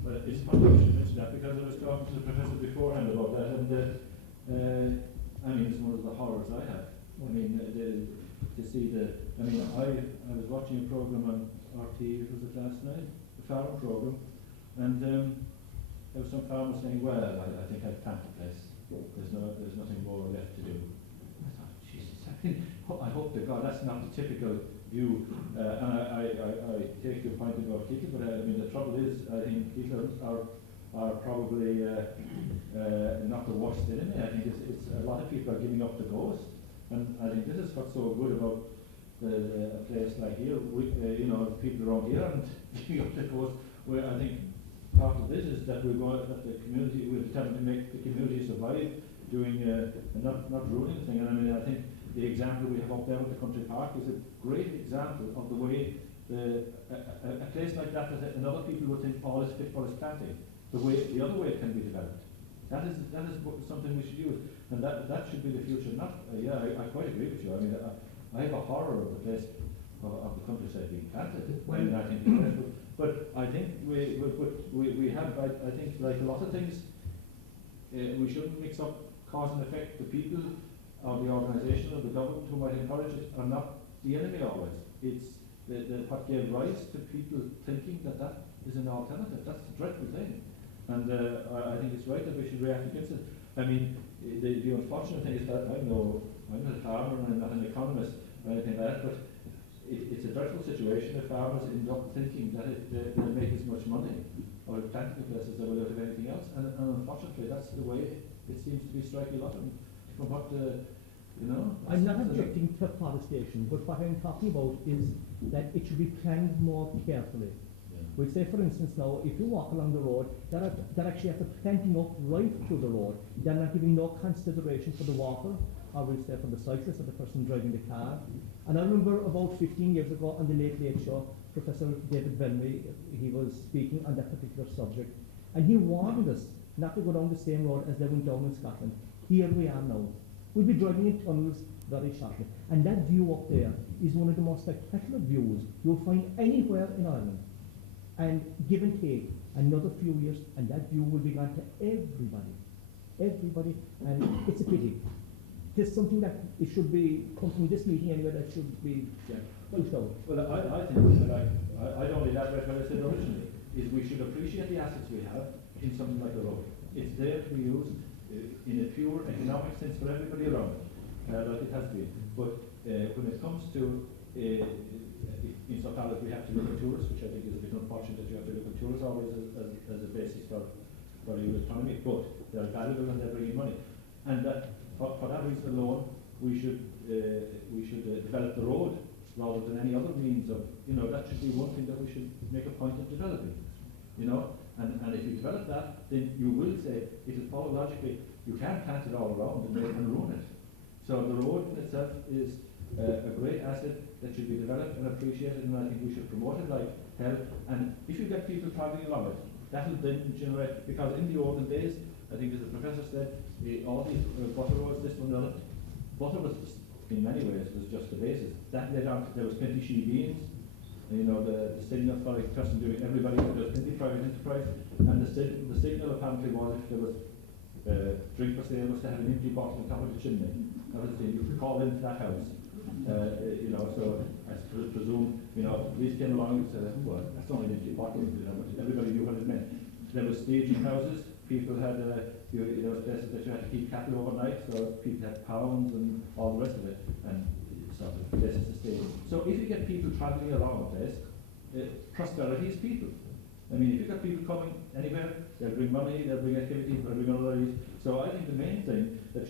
Well, it's funny you should mention that, because I was talking to the professor beforehand about that, and I mean, it's one of the horrors I have. I mean, to see I was watching a program on RT, was it last night? The farm program, and there was some farmer saying, well, I think I've planted the place. There's nothing more left to do. I thought, Jesus, I hope to God that's not the typical view. And I take your point about Keetle, but I mean, the trouble is, I think Keetle are probably not the worst enemy. I think it's a lot of people are giving up the ghost, and I think this is what's so good about a place like here. People around here aren't giving up the ghost. Where I think part of this is that that the community, we're determined to make the community survive, doing not ruining the thing. And I mean, I think the example we have up there with the country park is a great example of the way a place like that and other people would think all is fit for its planting. The other way it can be developed. That is something we should use, and that should be the future. I quite agree with you. I mean, I have a horror of the place of the countryside being planted. I think it's dreadful. But I think we have. I think like a lot of things, we shouldn't mix up cause and effect. The people or the organisation or the government who might encourage it are not the enemy always. It's what gave rise to people thinking that is an alternative. That's the dreadful thing. And I think it's right that we should react against it. I mean, the unfortunate thing is that I'm not a farmer and I'm not an economist or anything like that, but it's a dreadful situation if farmers end up thinking that they'll make as much money or planting the places they will out of anything else. And unfortunately, that's the way it seems to be striking a lot from what I'm not objecting to forestation, but what I'm talking about is that it should be planned more carefully. We'll say, for instance, now, if you walk along the road, they're actually after planting up right through the road. They're not giving no consideration for the walker, or we'll say for the cyclist or the person driving the car. And I remember about 15 years ago on the Late Late Show, Professor David Bellamy, he was speaking on that particular subject, and he warned us not to go down the same road as they went down in Scotland. Here we are now. We'll be driving in tunnels very shortly. And that view up there is one of the most spectacular views you'll find anywhere in Ireland. And give and take another few years, and that view will be gone to everybody. Everybody, and it's a pity. There's something that it should be, come from this meeting anyway, that should be pushed out. Well, I think, I'd only elaborate what I said originally, is we should appreciate the assets we have in something like a road. It's there to be used in a pure economic sense for everybody around it, like it has been. But when it comes to insofar as we have to look at tourists, which I think is a bit unfortunate that you have to look at tourists always as a basis for your economy, but they're valuable and they're bringing money. And that for that reason alone, we should develop the road rather than any other means of, that should be one thing that we should make a point of developing, and if you develop that, then you will say, it'll follow logically, you can't plant it all around and ruin it. So the road in itself is a great asset that should be developed and appreciated, and I think we should promote it like hell. And if you get people travelling along it, that will then generate, because in the olden days, I think as the professor said, all these butter roads, this one, the other, butter was, in many ways, was just the basis. That led on to, there was plenty she beans, the signal for the person doing everybody, there was plenty private enterprise, and the signal apparently was if there was drink for sale was to have an empty bottle on top of the chimney. That was the thing, you could call into that house You know, so I presume, you know, police came along and said, well, that's only an empty bottle, you know, but everybody knew what it meant. There were staging houses. People had, you know, places that you had to keep cattle overnight, so people had pounds and all the rest of it, and sort of places to stay. So if you get people travelling around a place, prosperity is people. I mean, if you've got people coming anywhere, they'll bring money, they'll bring activity, they'll bring other ideas. So I think the main thing that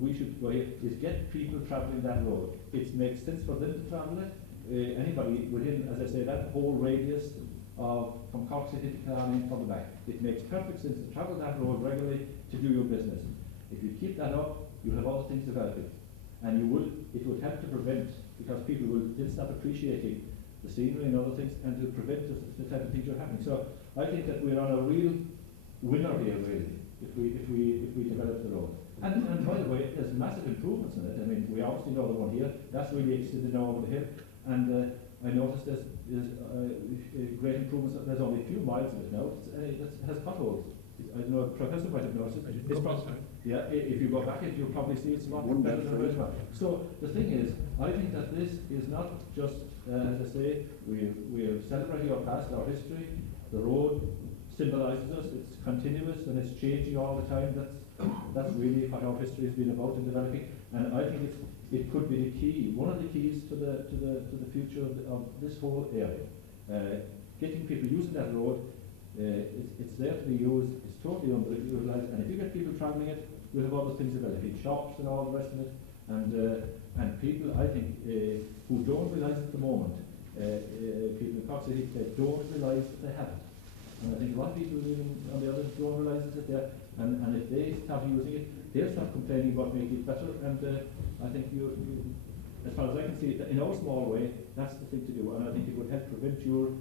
we should go here is get people travelling that road. It makes sense for them to travel it. Anybody within, as I say, that whole radius of from Cork City to Killarney and from the back, it makes perfect sense to travel that road regularly to do your business. If you keep that up, you'll have other things developing, and it would help to prevent, because people will then start appreciating the scenery and other things, and to prevent the type of things that are happening. So I think that we're on a real winner here, really, if we develop the road. And by the way, there's massive improvements in it. I mean, we obviously know the one here. That's really extended now over the hill. And I noticed there's great improvements. There's only a few miles of it now. It has potholes. I don't know, a professor might have noticed it. Yeah, if you go back, you'll probably see it's a lot better than it was. So the thing is, I think that this is not just, as I say, we're celebrating our past, our history. The road symbolises us. It's continuous and it's changing all the time. That's really what our history has been about in developing. And I think it could be the key, one of the keys to the future of this whole area. Getting people using that road. It's there to be used. It's totally underutilized. And if you get people travelling it, you'll have other things developing, shops and all the rest of it. And people, I think, who don't realise at the moment, people in Cork City, they don't realise that they have it. And I think a lot of people even on the others don't realise it's there. And if they start using it, they'll start complaining about making it better. And I think you, as far as I can see, in our small way, that's the thing to do. And I think it would help prevent your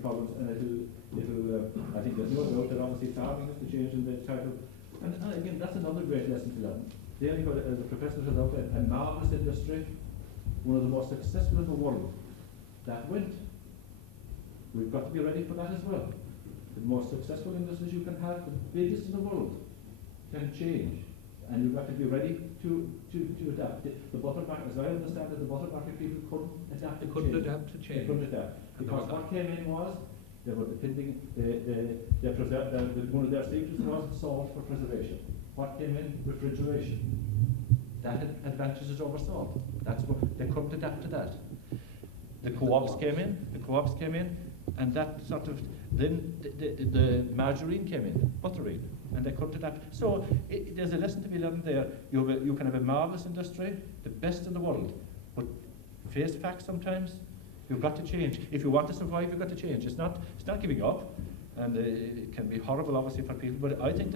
problems. And it'll I think there's no doubt that obviously farming has to change in the title. And again, that's another great lesson to learn. They only got, as the professor has out there, a marvellous industry, one of the most successful in the world. That went. We've got to be ready for that as well. The most successful industries you can have, the biggest in the world, can change. And you've got to be ready to adapt. The butter market, as I understand it, the butter market people couldn't adapt to change. They couldn't adapt. Because what came in was, they were depending, one of their secrets was salt for preservation. What came in? Refrigeration. That had advantages over salt. That's what, they couldn't adapt to that. The co-ops came in, and that sort of, then the margarine came in, butterine, and they couldn't adapt. So there's a lesson to be learned there. You can have a marvellous industry, the best in the world, but face facts sometimes. You've got to change. If you want to survive, you've got to change. It's not giving up, and it can be horrible, obviously, for people. But I think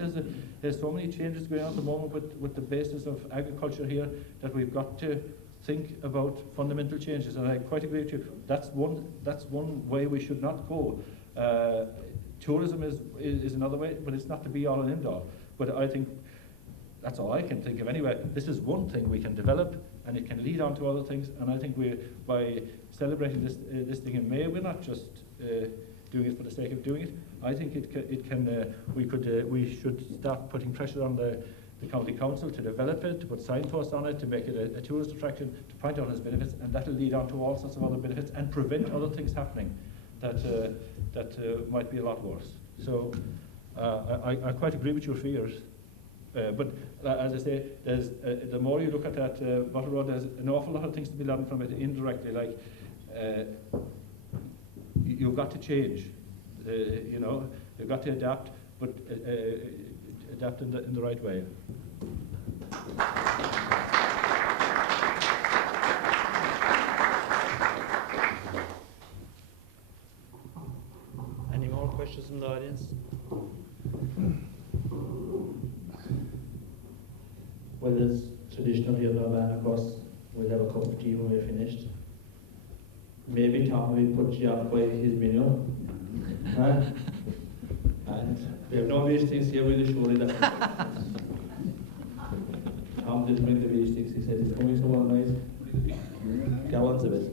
there's so many changes going on at the moment with the basis of agriculture here that we've got to think about fundamental changes. And I quite agree with you. That's one way we should not go. Tourism is another way, but it's not to be all and end all. But I think that's all I can think of anyway. This is one thing we can develop, and it can lead on to other things. And I think by celebrating this thing in May, we're not just doing it for the sake of doing it. I think we should start putting pressure on the county council to develop it, to put signposts on it, to make it a tourist attraction, to point out its benefits, and that will lead on to all sorts of other benefits and prevent other things happening that might be a lot worse. So I quite agree with your fears. But as I say, there's the more you look at that Butter Road, there's an awful lot of things to be learned from it indirectly. Like you've got to change, you've got to adapt, but adapt in the right way. Any more questions from the audience? Well, there's traditional here in Ireland, of course. We'll have a cup of tea when we're finished. Maybe Tom will put you off by his menu. And we have no beer sticks here, really, surely that. Tom didn't bring the beer sticks, he said he's coming someone nice. Go on to it.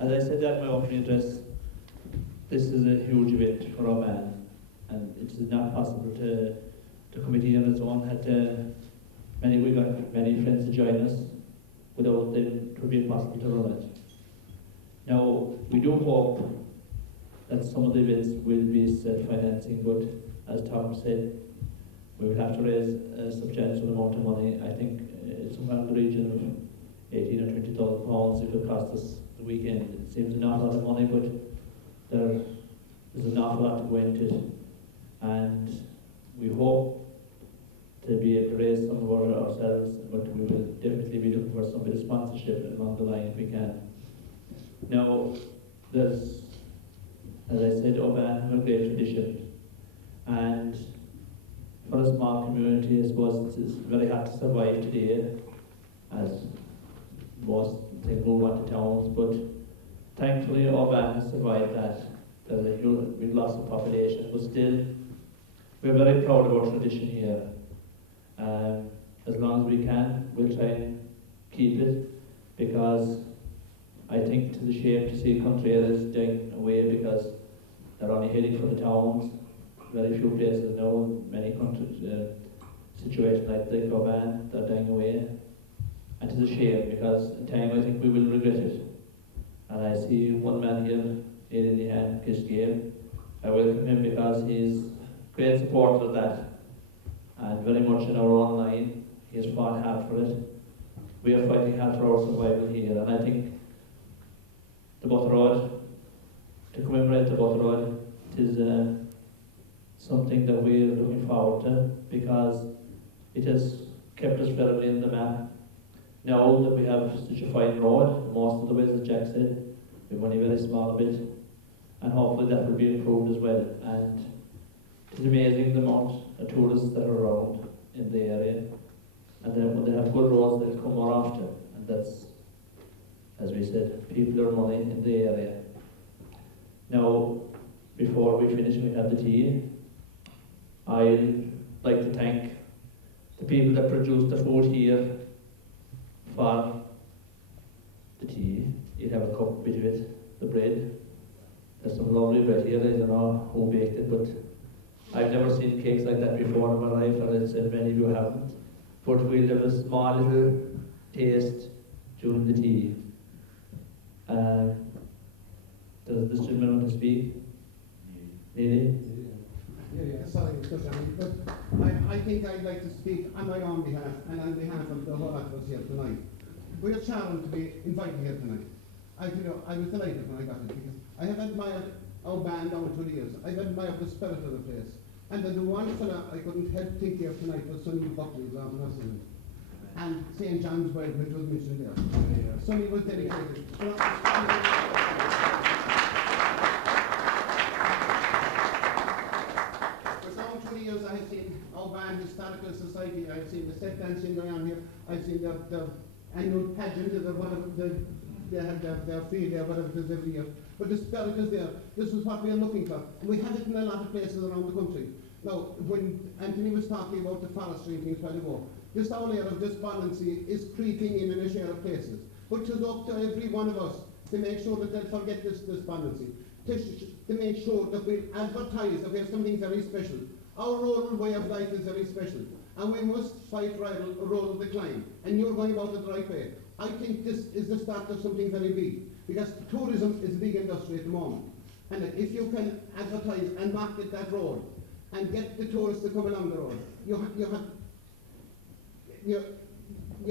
As I said at my opening address, this is a huge event for our man, and it is not possible to the committee on its own had we got many friends to join us. Without them, it would be impossible to run it. Now, we do hope that some of the events will be self-financing, but as Tom said, we will have to raise a substantial amount of money. I think it's somewhere in the region of 18 or 20,000 pounds it will cost us the weekend. It seems an awful lot of money, but there's an awful lot to go into it. And we hope to be able to raise some of ourselves, but we will definitely be looking for some bit of sponsorship along the line if we can. Now, there's, as I said, Oban have a great tradition, and for a small community, I suppose it's very hard to survive today, as most things move on to towns, but thankfully Oban has survived that. There's a huge big loss of population, but still, we're very proud of our tradition here. As long as we can, we'll try and keep it, because I think to the shame to see country areas dying away because they're only heading for the towns. Very few places now, many countries, situations like the Oban, they're dying away. And it's a shame, because in time I think we will regret it. And I see one man here, head in the hand, Kish Game. I welcome him because he's a great supporter of that. And very much in our own line, he has fought hard for it. We are fighting hard for our survival here, and I think the Butterod, to commemorate the Butterod, is something that we are looking forward to, because it has kept us firmly in the map. Now that we have such a fine road, most of the ways, as Jack said, we've only a very small bit, and hopefully that will be improved as well. And it's amazing the amount of tourists that are around in the area, and then when they have good roads, they'll come more often, and that's, as we said, people are money in the area. Now, before we finish, we have the tea. I'd like to thank the people that produced the food here for the tea. You have a cup bit of it, the bread. There's some lovely bread here. I don't know who baked it, but I've never seen cakes like that before in my life, and it's many of you haven't. But we'll have a small little taste during the tea. Does this gentleman want to speak? Neely? Sorry, Mr. Chairman, but I think I'd like to speak on my own behalf and on behalf of the whole lot of us here tonight. We're charmed to be invited here tonight. I was delighted when I got it, because I have admired our band over 20 years. I've admired the spirit of the place. And the one fella I couldn't help thinking of tonight was Sonny Buckley's on Russell. And St. John's Well, which was mentioned there. Sonny was dedicated. Years I have seen our band Historical Society, I have seen the step dancing going on here, I've seen the annual pageant, they have their field there, whatever it is every year. But the spirit is there. This is what we are looking for. And we have it in a lot of places around the country. Now, when Anthony was talking about the forestry and things while ago, this whole layer of despondency is creeping in a share of places. But it's up to every one of us to make sure that they'll forget this despondency, to make sure that we advertise that we have something very special. Our rural way of life is very special, and we must fight rural decline, and you're going about it the right way. I think this is the start of something very big, because tourism is a big industry at the moment, and if you can advertise and market that road, and get the tourists to come along the road, you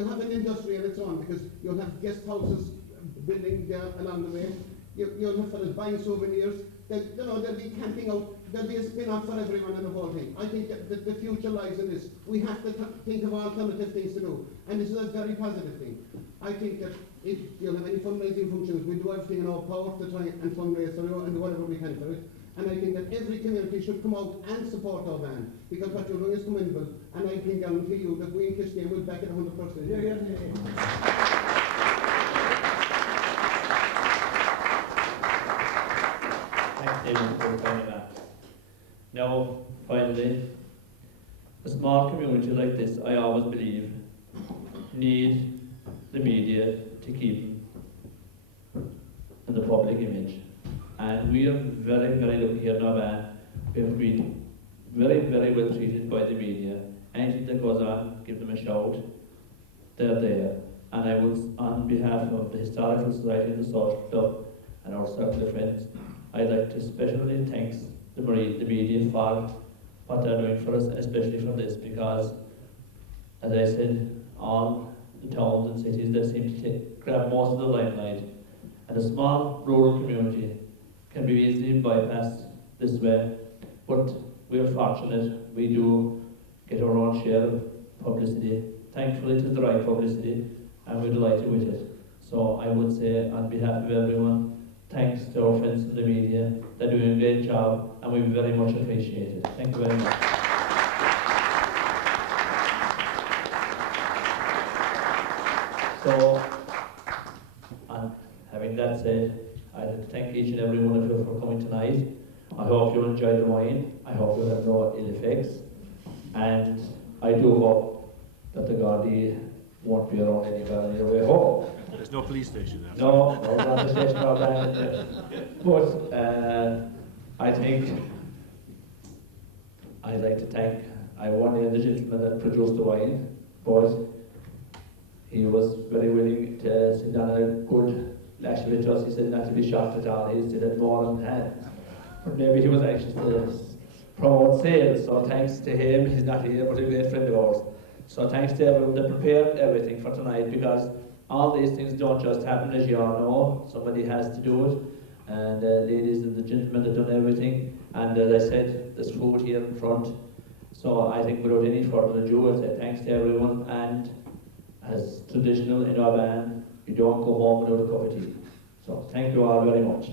have an industry of its own, because you'll have guest houses building there along the way, you'll have fellas buying souvenirs, they'll be camping out. There'll be a spin-off for everyone in the whole thing. I think that the future lies in this. We have to think of alternative things to do, and this is a very positive thing. I think that if you have any fundraising functions, we do everything in our power to try and fundraise for it and do whatever we can for it. And I think that every community should come out and support our band, because what you're doing is commendable, and I can guarantee you that we in Kishkin will back it 100%. Thanks, David, for pointing that. Now, finally, a small community like this, I always believe, need the media to keep in the public image. And we are very, very lucky here in Oban. We have agreed very, very well treated by the media. Anything that goes on, give them a shout. They're there. And I would, on behalf of the Historical Society and the Social Club and our circle of friends, I'd like to especially thank the media for what they're doing for us, especially for this, because, as I said, all the towns and cities that seem to grab most of the limelight, and a small rural community can be easily bypassed this way. But we are fortunate, we do get our own share of publicity. Thankfully, it is the right publicity, and we're delighted with it. So I would say, on behalf of everyone, thanks to our friends in the media. They're doing a great job, and we very much appreciate it. Thank you very much. So, and having that said, I'd like to thank each and every one of you for coming tonight. I hope you enjoyed the wine. I hope you have no ill effects. And I do hope that the Gardaí won't be around anywhere on your way home. There's no police station there. No, not the station of But I think I'd like to thank, I wanted the gentleman that produced the wine, but he was very willing to sit down a good lash with us. He said not to be shocked at all. He said it more than that. But maybe he was anxious to promote sales, so thanks to him. He's not here, but he's a great friend of ours. So thanks to everyone that prepared everything for tonight, because all these things don't just happen, as you all know. Somebody has to do it, and ladies and the gentlemen have done everything. And as I said, there's food here in front. So I think without any further ado, I'll say thanks to everyone. And as traditional in our band, you don't go home without a cup of tea. So thank you all very much.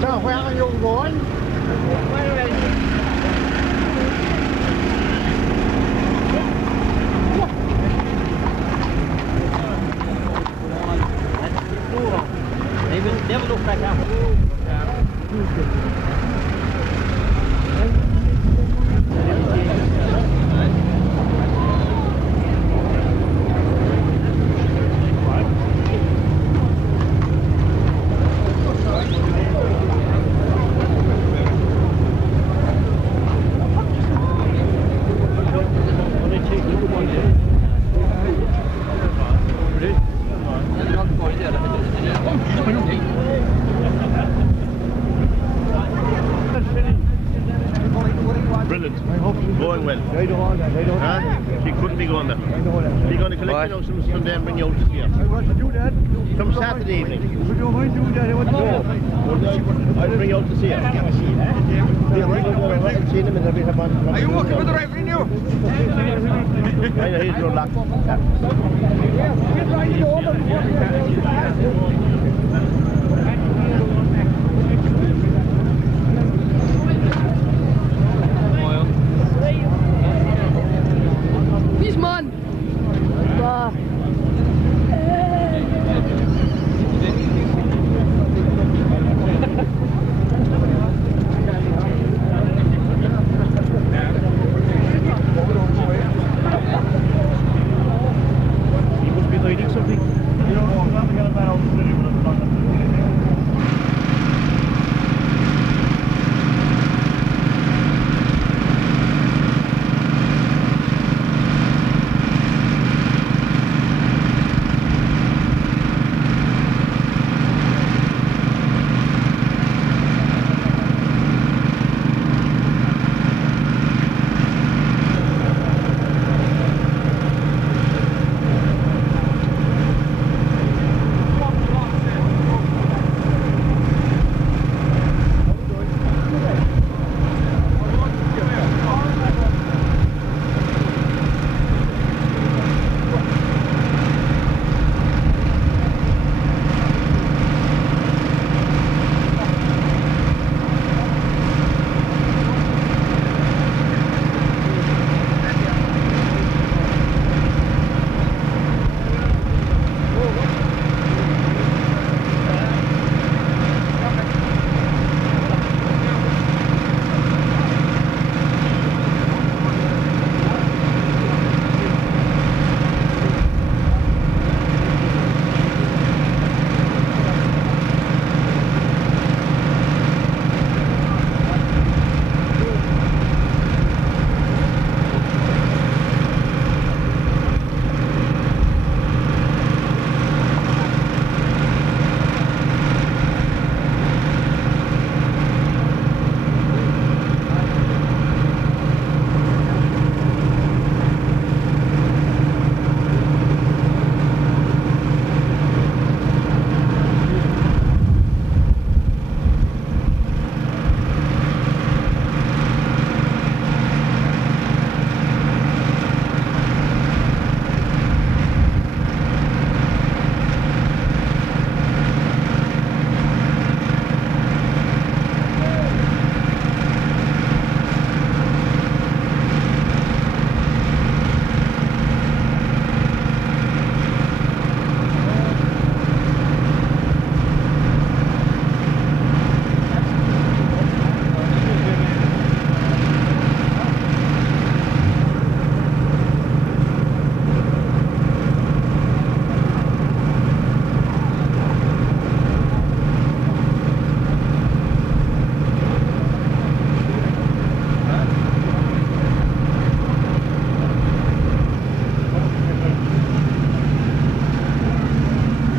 Chào khoe anh dùng rồi. Never look back out. Going well. She couldn't be going there. You're going to collect from there and bring you out to see her. From Saturday evening. I'll bring you out to see her. I've seen him and we have one. Are you walking with the right in you? I know he's no luck. Mann! Boah. He must be leading something. You don't know, I'm not going to battle the city, but I'm not going to.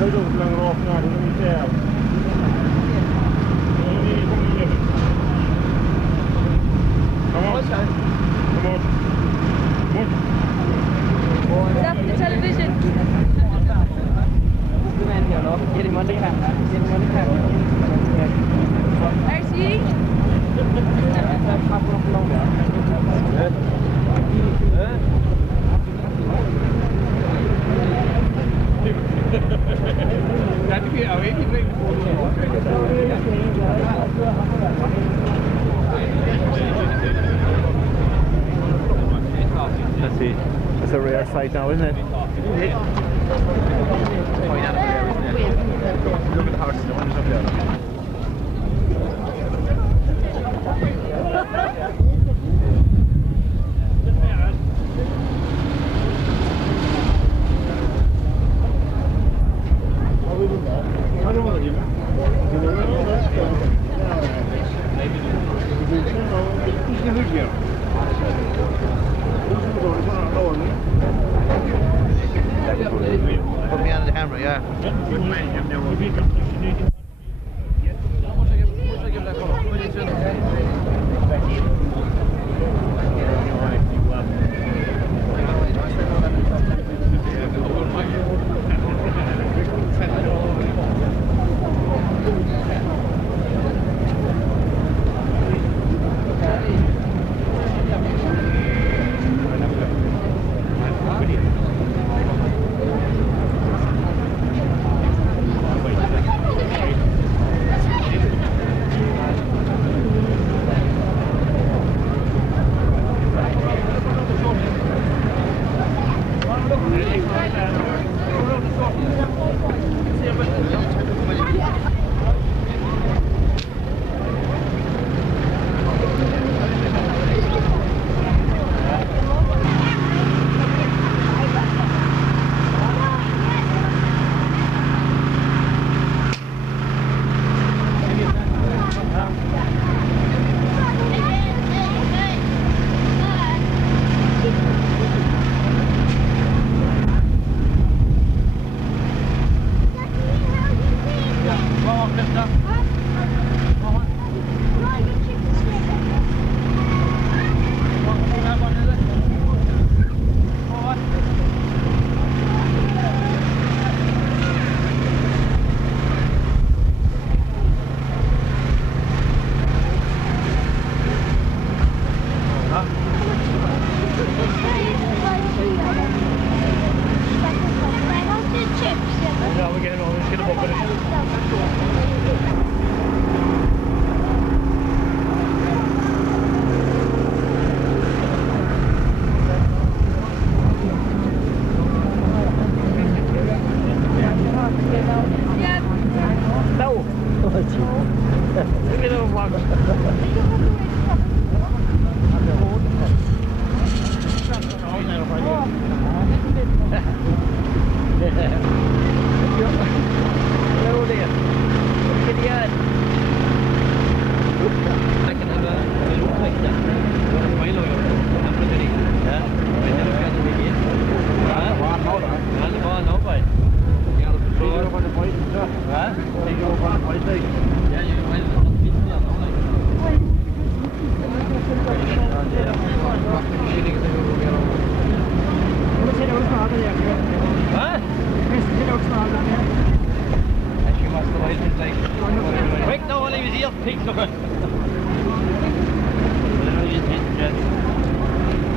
Stop the television. Get him on the camera. Get him on the camera. RC? That's a rare sight now, isn't it? Look at the horses, the ones up there. Put me on the camera, yeah.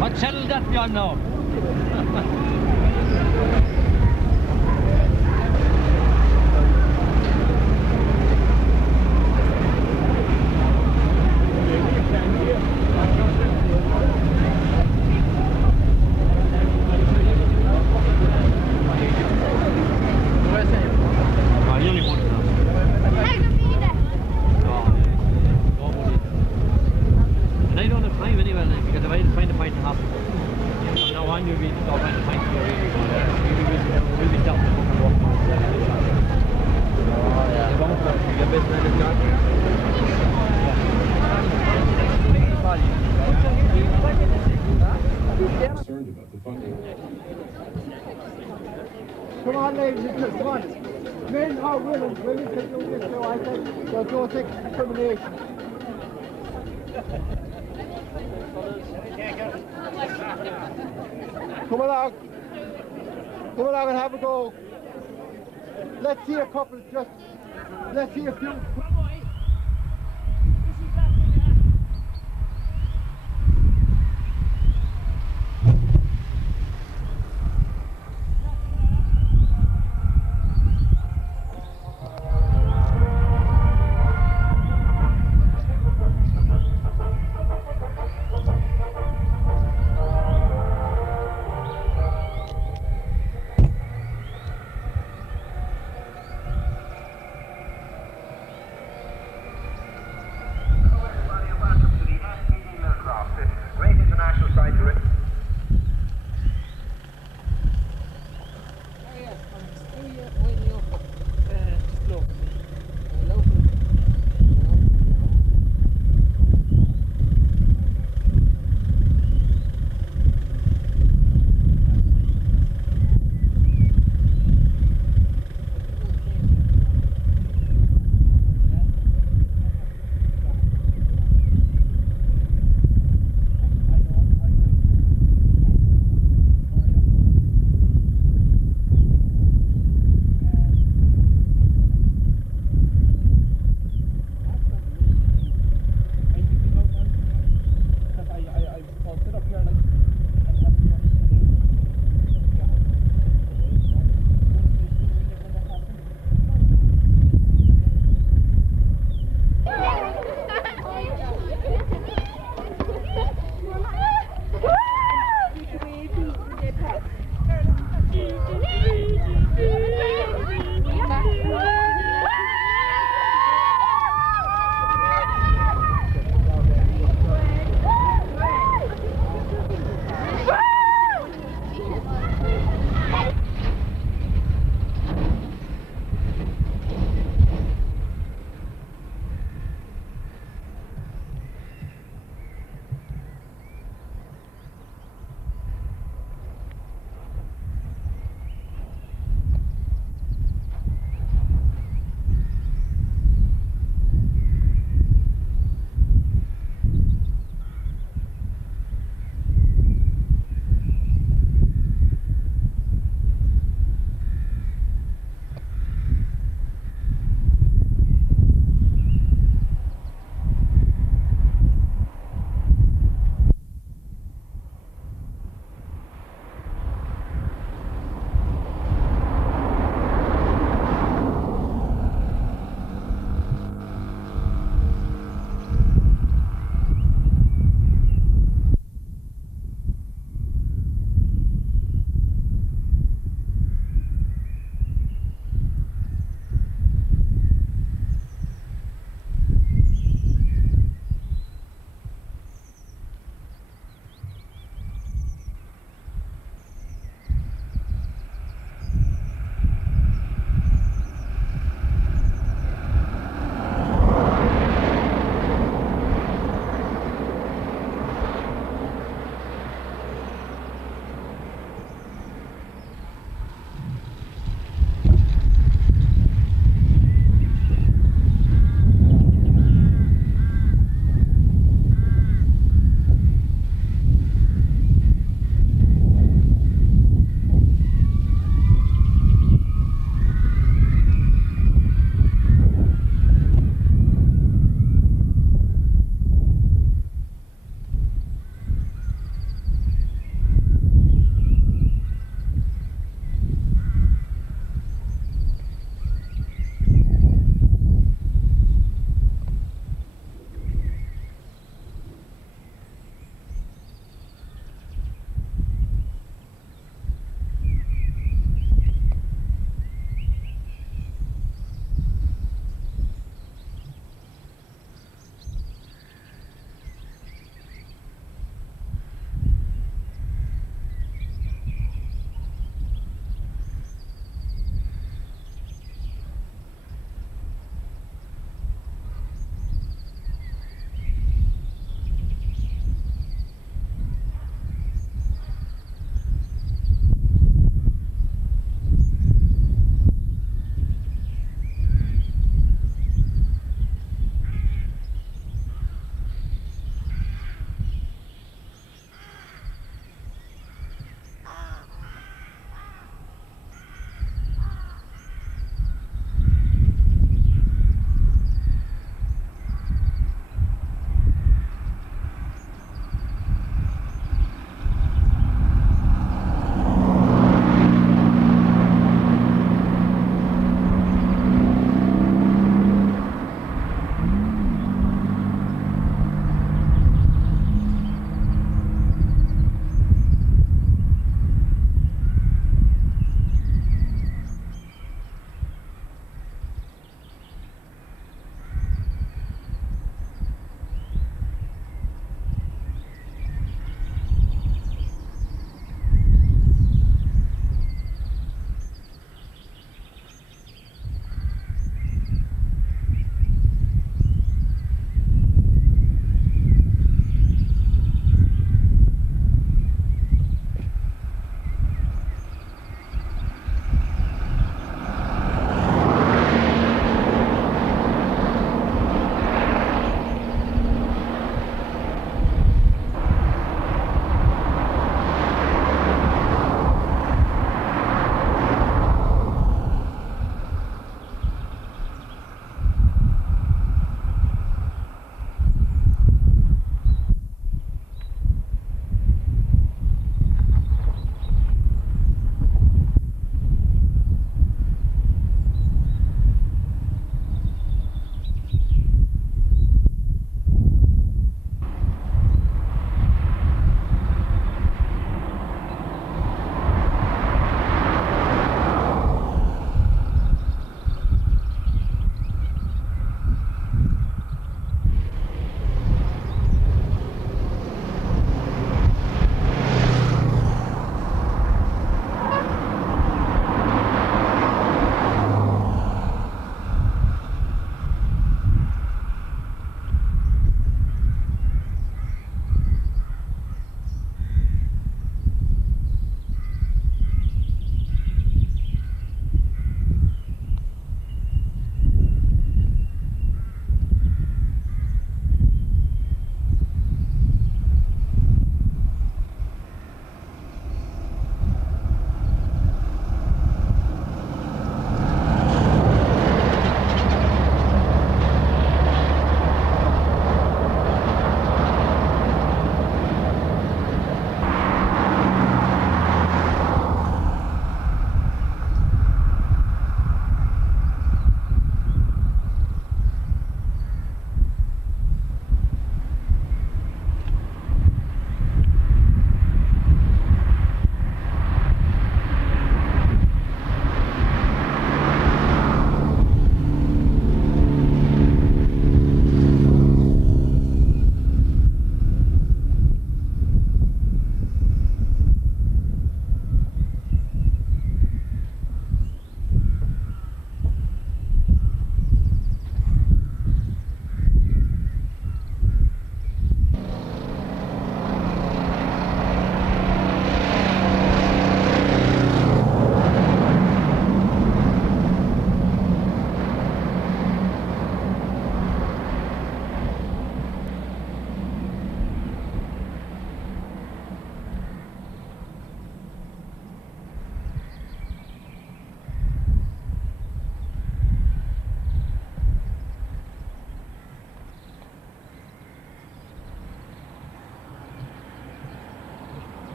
What channel that we on now? Come on, ladies and gentlemen, come on. Men or women can do this too. I said there's no sex discrimination. Come along. Come along and have a go. Let's see a couple, let's see a few.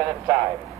minute time.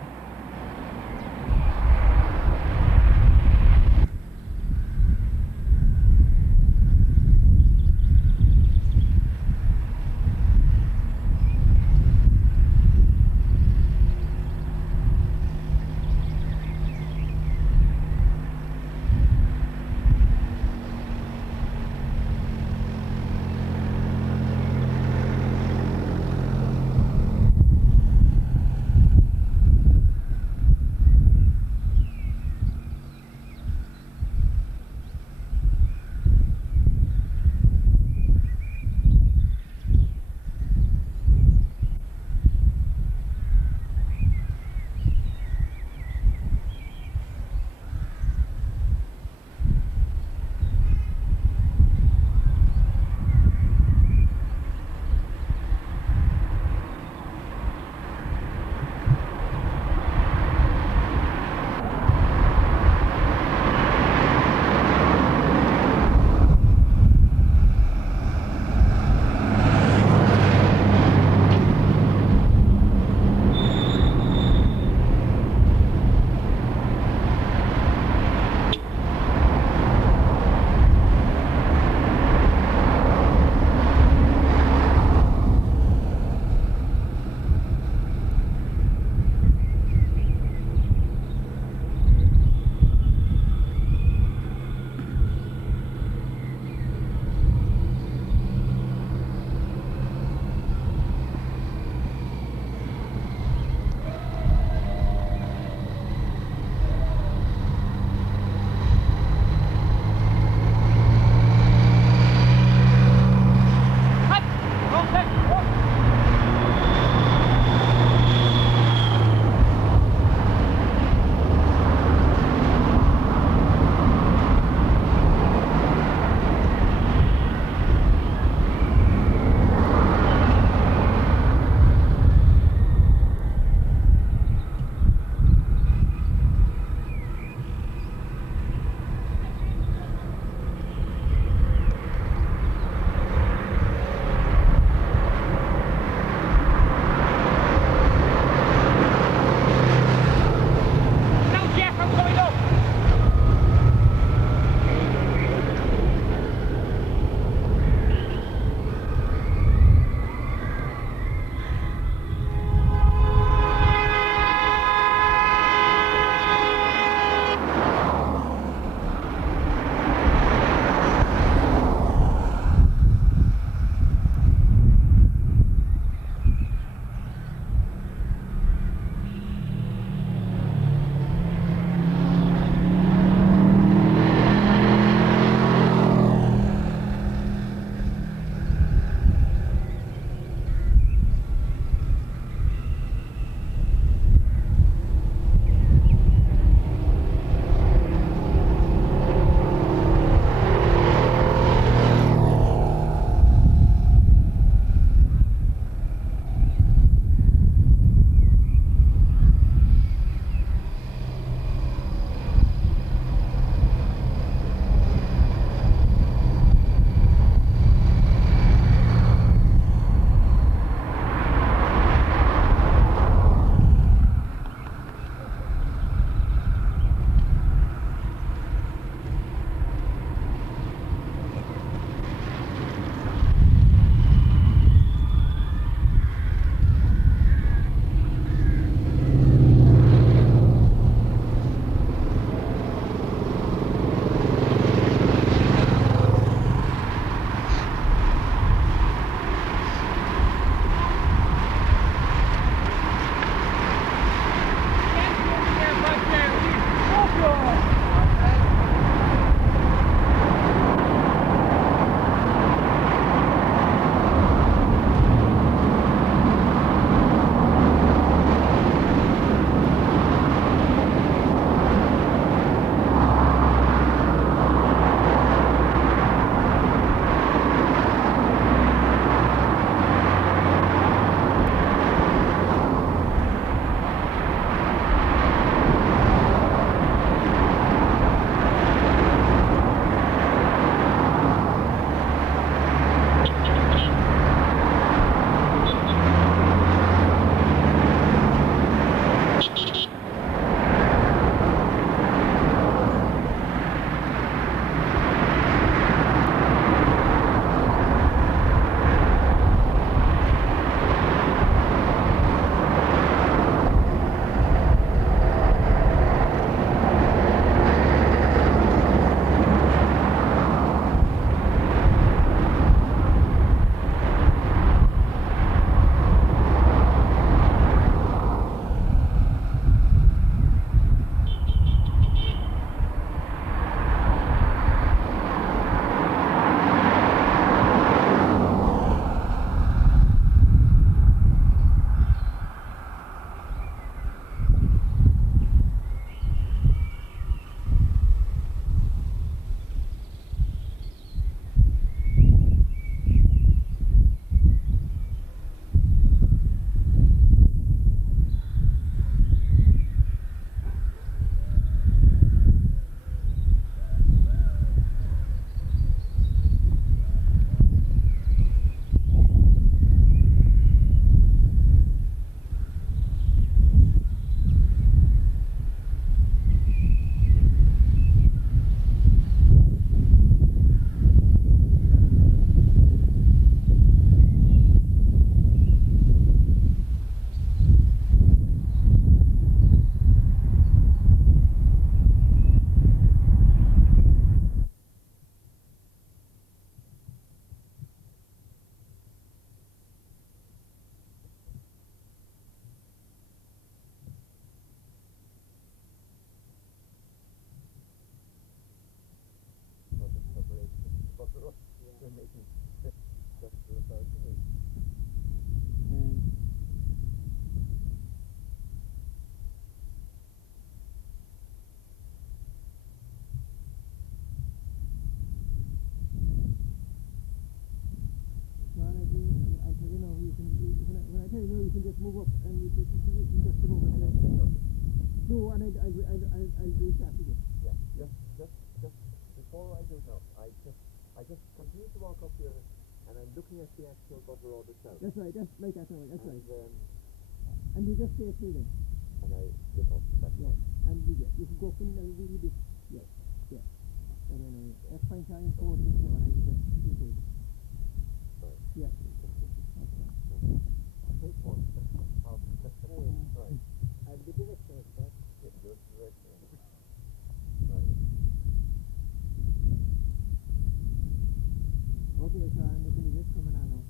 can just move up and you can continue in just a moment. And no, and I'll do it after this. Yeah, just before I do it now, I just continue to walk up here and I'm looking at the actual butter road itself. That's right, that's like that, that's and, right. And you just face me then. And I look up, that's yeah. right. And you can go up in a wee bit. Yeah, yeah. And then that's fine, time 14, so and I just do it. Right. Yeah. Take one. Right. And the direction is that. Yeah, good direction. Right. Okay, so I'm looking at this coming on now.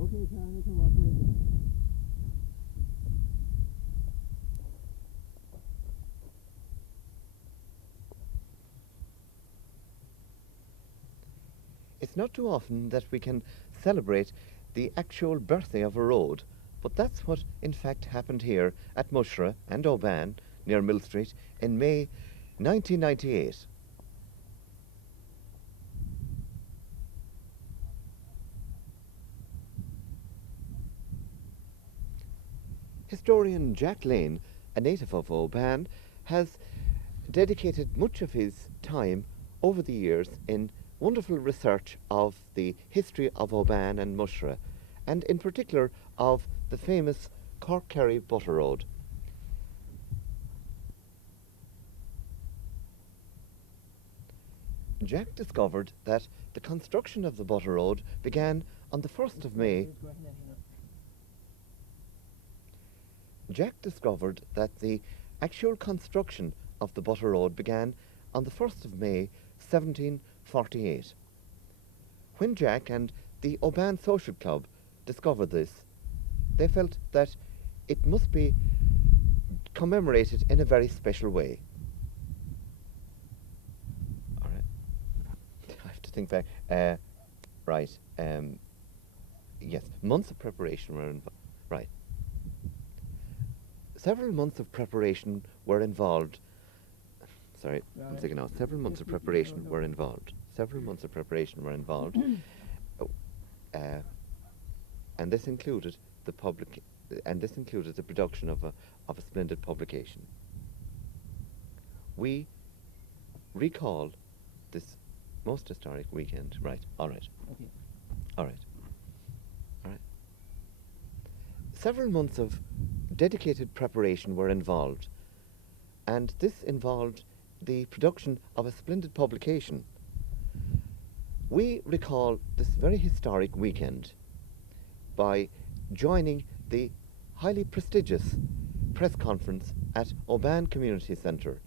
Okay, so we can walk away then. It's not too often that we can celebrate the actual birthday of a road, but that's what in fact happened here at Mushra and Oban near Mill Street in May 1998. Historian Jack Lane, a native of Oban, has dedicated much of his time over the years in wonderful research of the history of Oban and Mushra, and in particular of the famous Cork-Kerry Butter Road. Jack discovered that the construction of the Butter Road began on the 1st of May. Jack discovered that the actual construction of the Butter Road began on the 1st of May 1748. When Jack and the Oban Social Club discovered this, they felt that it must be commemorated in a very special way. All right. I have to think back. Right. Yes, months of preparation were involved. Right. Several months of preparation were involved. Sorry, I'm thinking now. Several months of preparation were involved. Several months of preparation were involved. And this included the production of a splendid publication. We recall this most historic weekend. Right. All right. Okay. All right. All right. Several months of dedicated preparation were involved, and this involved the production of a splendid publication. We recall this very historic weekend by joining the highly prestigious press conference at Oban Community Centre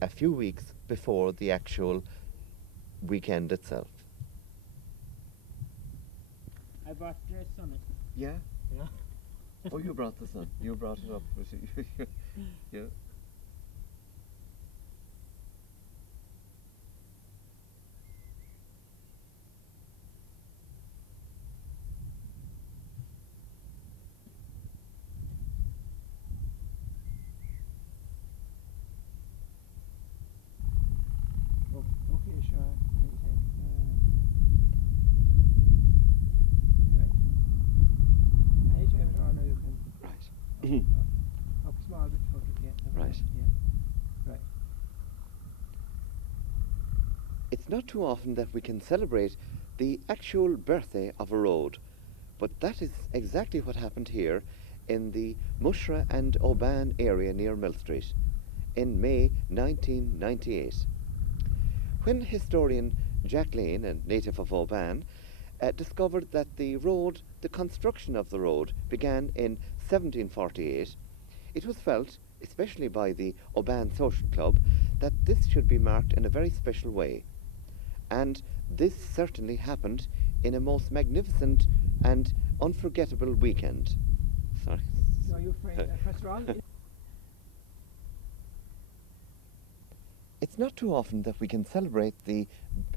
a few weeks before the actual weekend itself. I brought your son. Yeah? Yeah. Oh, you brought the sun. You brought it up. Yeah. Okay, sure. Right. Anytime at all now you can. Right. Up small bit further, yeah. Right. Yeah. Right. It's not too often that we can celebrate the actual birthday of a road, but that is exactly what happened here in the Mushra and Oban area near Mill Street in May 1998. When historian Jack Lane, a native of Oban, discovered that the construction of the road began in 1748, it was felt, especially by the Oban Social Club, that this should be marked in a very special way. And this certainly happened in a most magnificent and unforgettable weekend. Sorry. No, you press wrong. It's not too often that we can celebrate the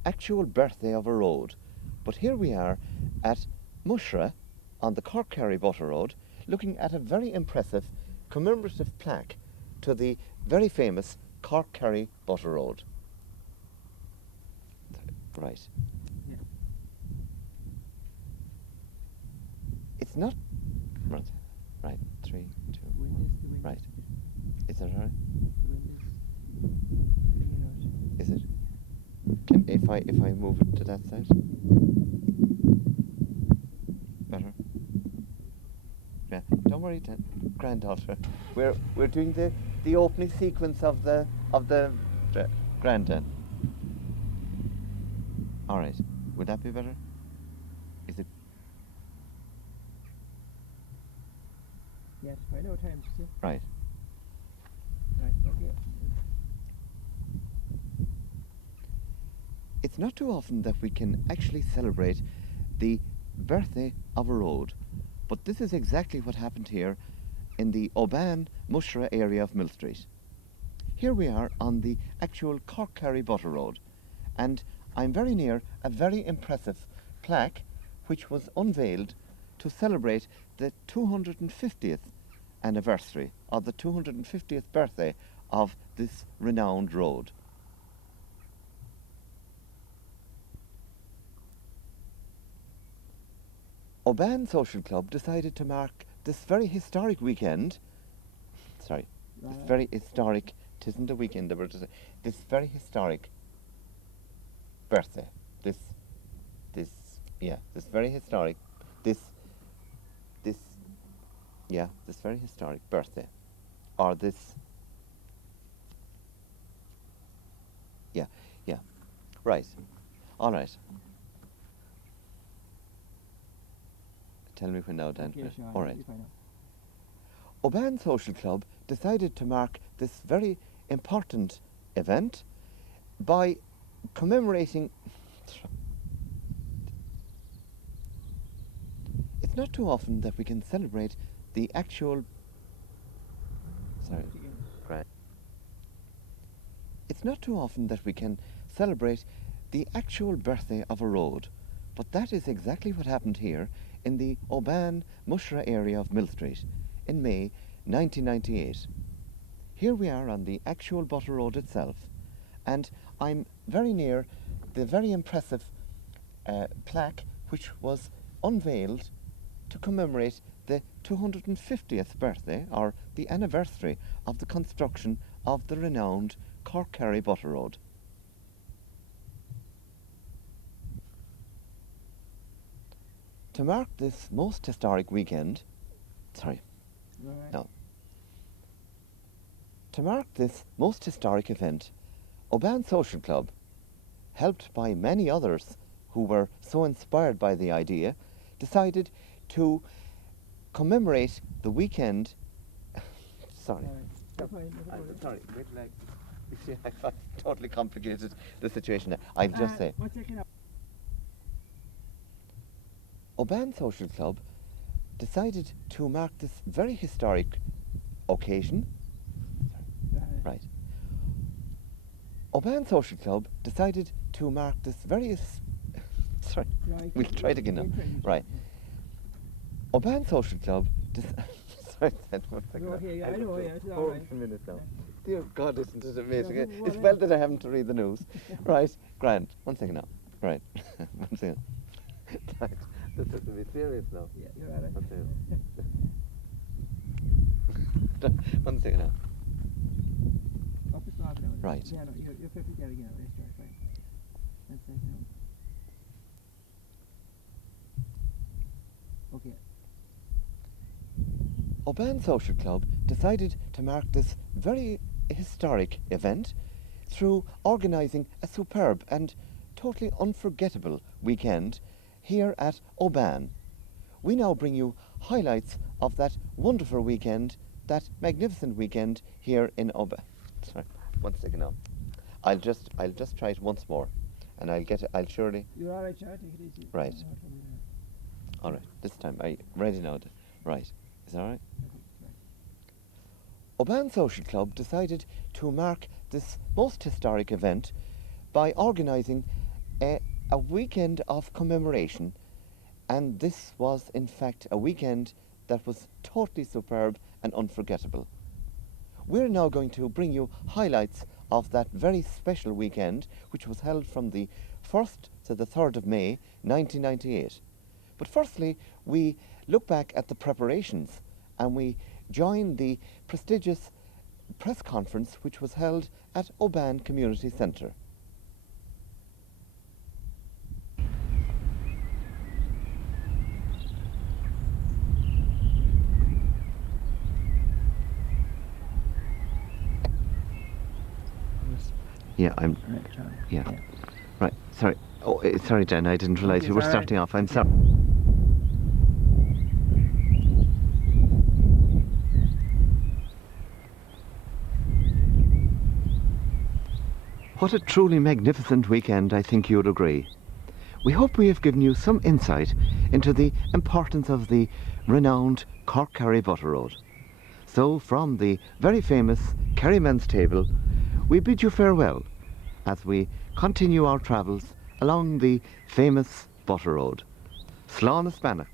actual birthday of a road, but here we are at Mushra on the Cork-Kerry Butter Road, looking at a very impressive commemorative plaque to the very famous Cork-Kerry Butter Road. Right. Yeah. It's not... Right. Right. 3, 2... Right. Is that all right? Is it? Can if I move it to that side? Better. Yeah. Don't worry, then, granddaughter. We're doing the opening sequence of the granddad. All right. Would that be better? Is it? Yes, I know time to see. Right. Right, okay. It's not too often that we can actually celebrate the birthday of a road, but this is exactly what happened here in the Oban Mushra area of Mill Street. Here we are on the actual Cork-Kerry Butter Road, and I'm very near a very impressive plaque which was unveiled to celebrate the 250th anniversary of the 250th birthday of this renowned road. Oban Social Club decided to mark this very historic weekend, this very historic, it isn't a weekend, but this very historic birthday, this very historic, this very historic birthday, or this, right, all right. Tell me when now, Dan. Okay, sure, all right. you find out. Oban Social Club decided to mark this very important event by commemorating... It's not too often that we can celebrate the actual... Sorry. Right. It's not too often that we can celebrate the actual birthday of a road, but that is exactly what happened here in the Oban Mushra area of Mill Street in May 1998. Here we are on the actual Butter Road itself, and I'm very near the very impressive plaque which was unveiled to commemorate the 250th birthday, or the anniversary, of the construction of the renowned Cork-Kerry Butter Road. To mark this most historic weekend, to mark this most historic event, Oban Social Club, helped by many others who were so inspired by the idea, decided to commemorate the weekend. Sorry, wait, you see, I've totally complicated the situation now. I'll just say. Oban Social Club decided to mark this very historic occasion. Right. Oban Social Club decided to mark this very... Sorry, we'll try it again now. Right. Oban Social Club... Sorry, one second. Okay, I know, yeah, it's all Hold right. on a minute now. Dear God, isn't it amazing? It's well that I haven't to read the news. Right, Grant, 1 second now. Right, 1 second. This has to be serious now. Yeah, you're all right. 1 second. 1 second now. Up the top now. Right. Yeah, no, you're perfect there again. Right, start, fine. 1 second now. Okay. Oban Social Club decided to mark this very historic event through organising a superb and totally unforgettable weekend here at Oban. We now bring you highlights of that wonderful weekend, that magnificent weekend here in Oban. Sorry, 1 second now. I'll just try it once more, and I'll surely... You're all right, Charlie, take it easy. Right. No trouble there. All right, this time, are you ready now? Right, is that all right? Okay, right. Oban Social Club decided to mark this most historic event by organising a weekend of commemoration, and this was in fact a weekend that was totally superb and unforgettable. We're now going to bring you highlights of that very special weekend, which was held from the 1st to the 3rd of May 1998. But firstly, we look back at the preparations and we join the prestigious press conference which was held at Oban Community Centre. Yeah, I'm. Yeah. Right. Sorry. Oh, sorry, Jen. I didn't realise you were starting off. I'm sorry. What a truly magnificent weekend, I think you'd agree. We hope we have given you some insight into the importance of the renowned Cork-Kerry Butter Road. So, from the very famous Kerryman's Table, we bid you farewell as we continue our travels along the famous Butter Road. Slán is Banach.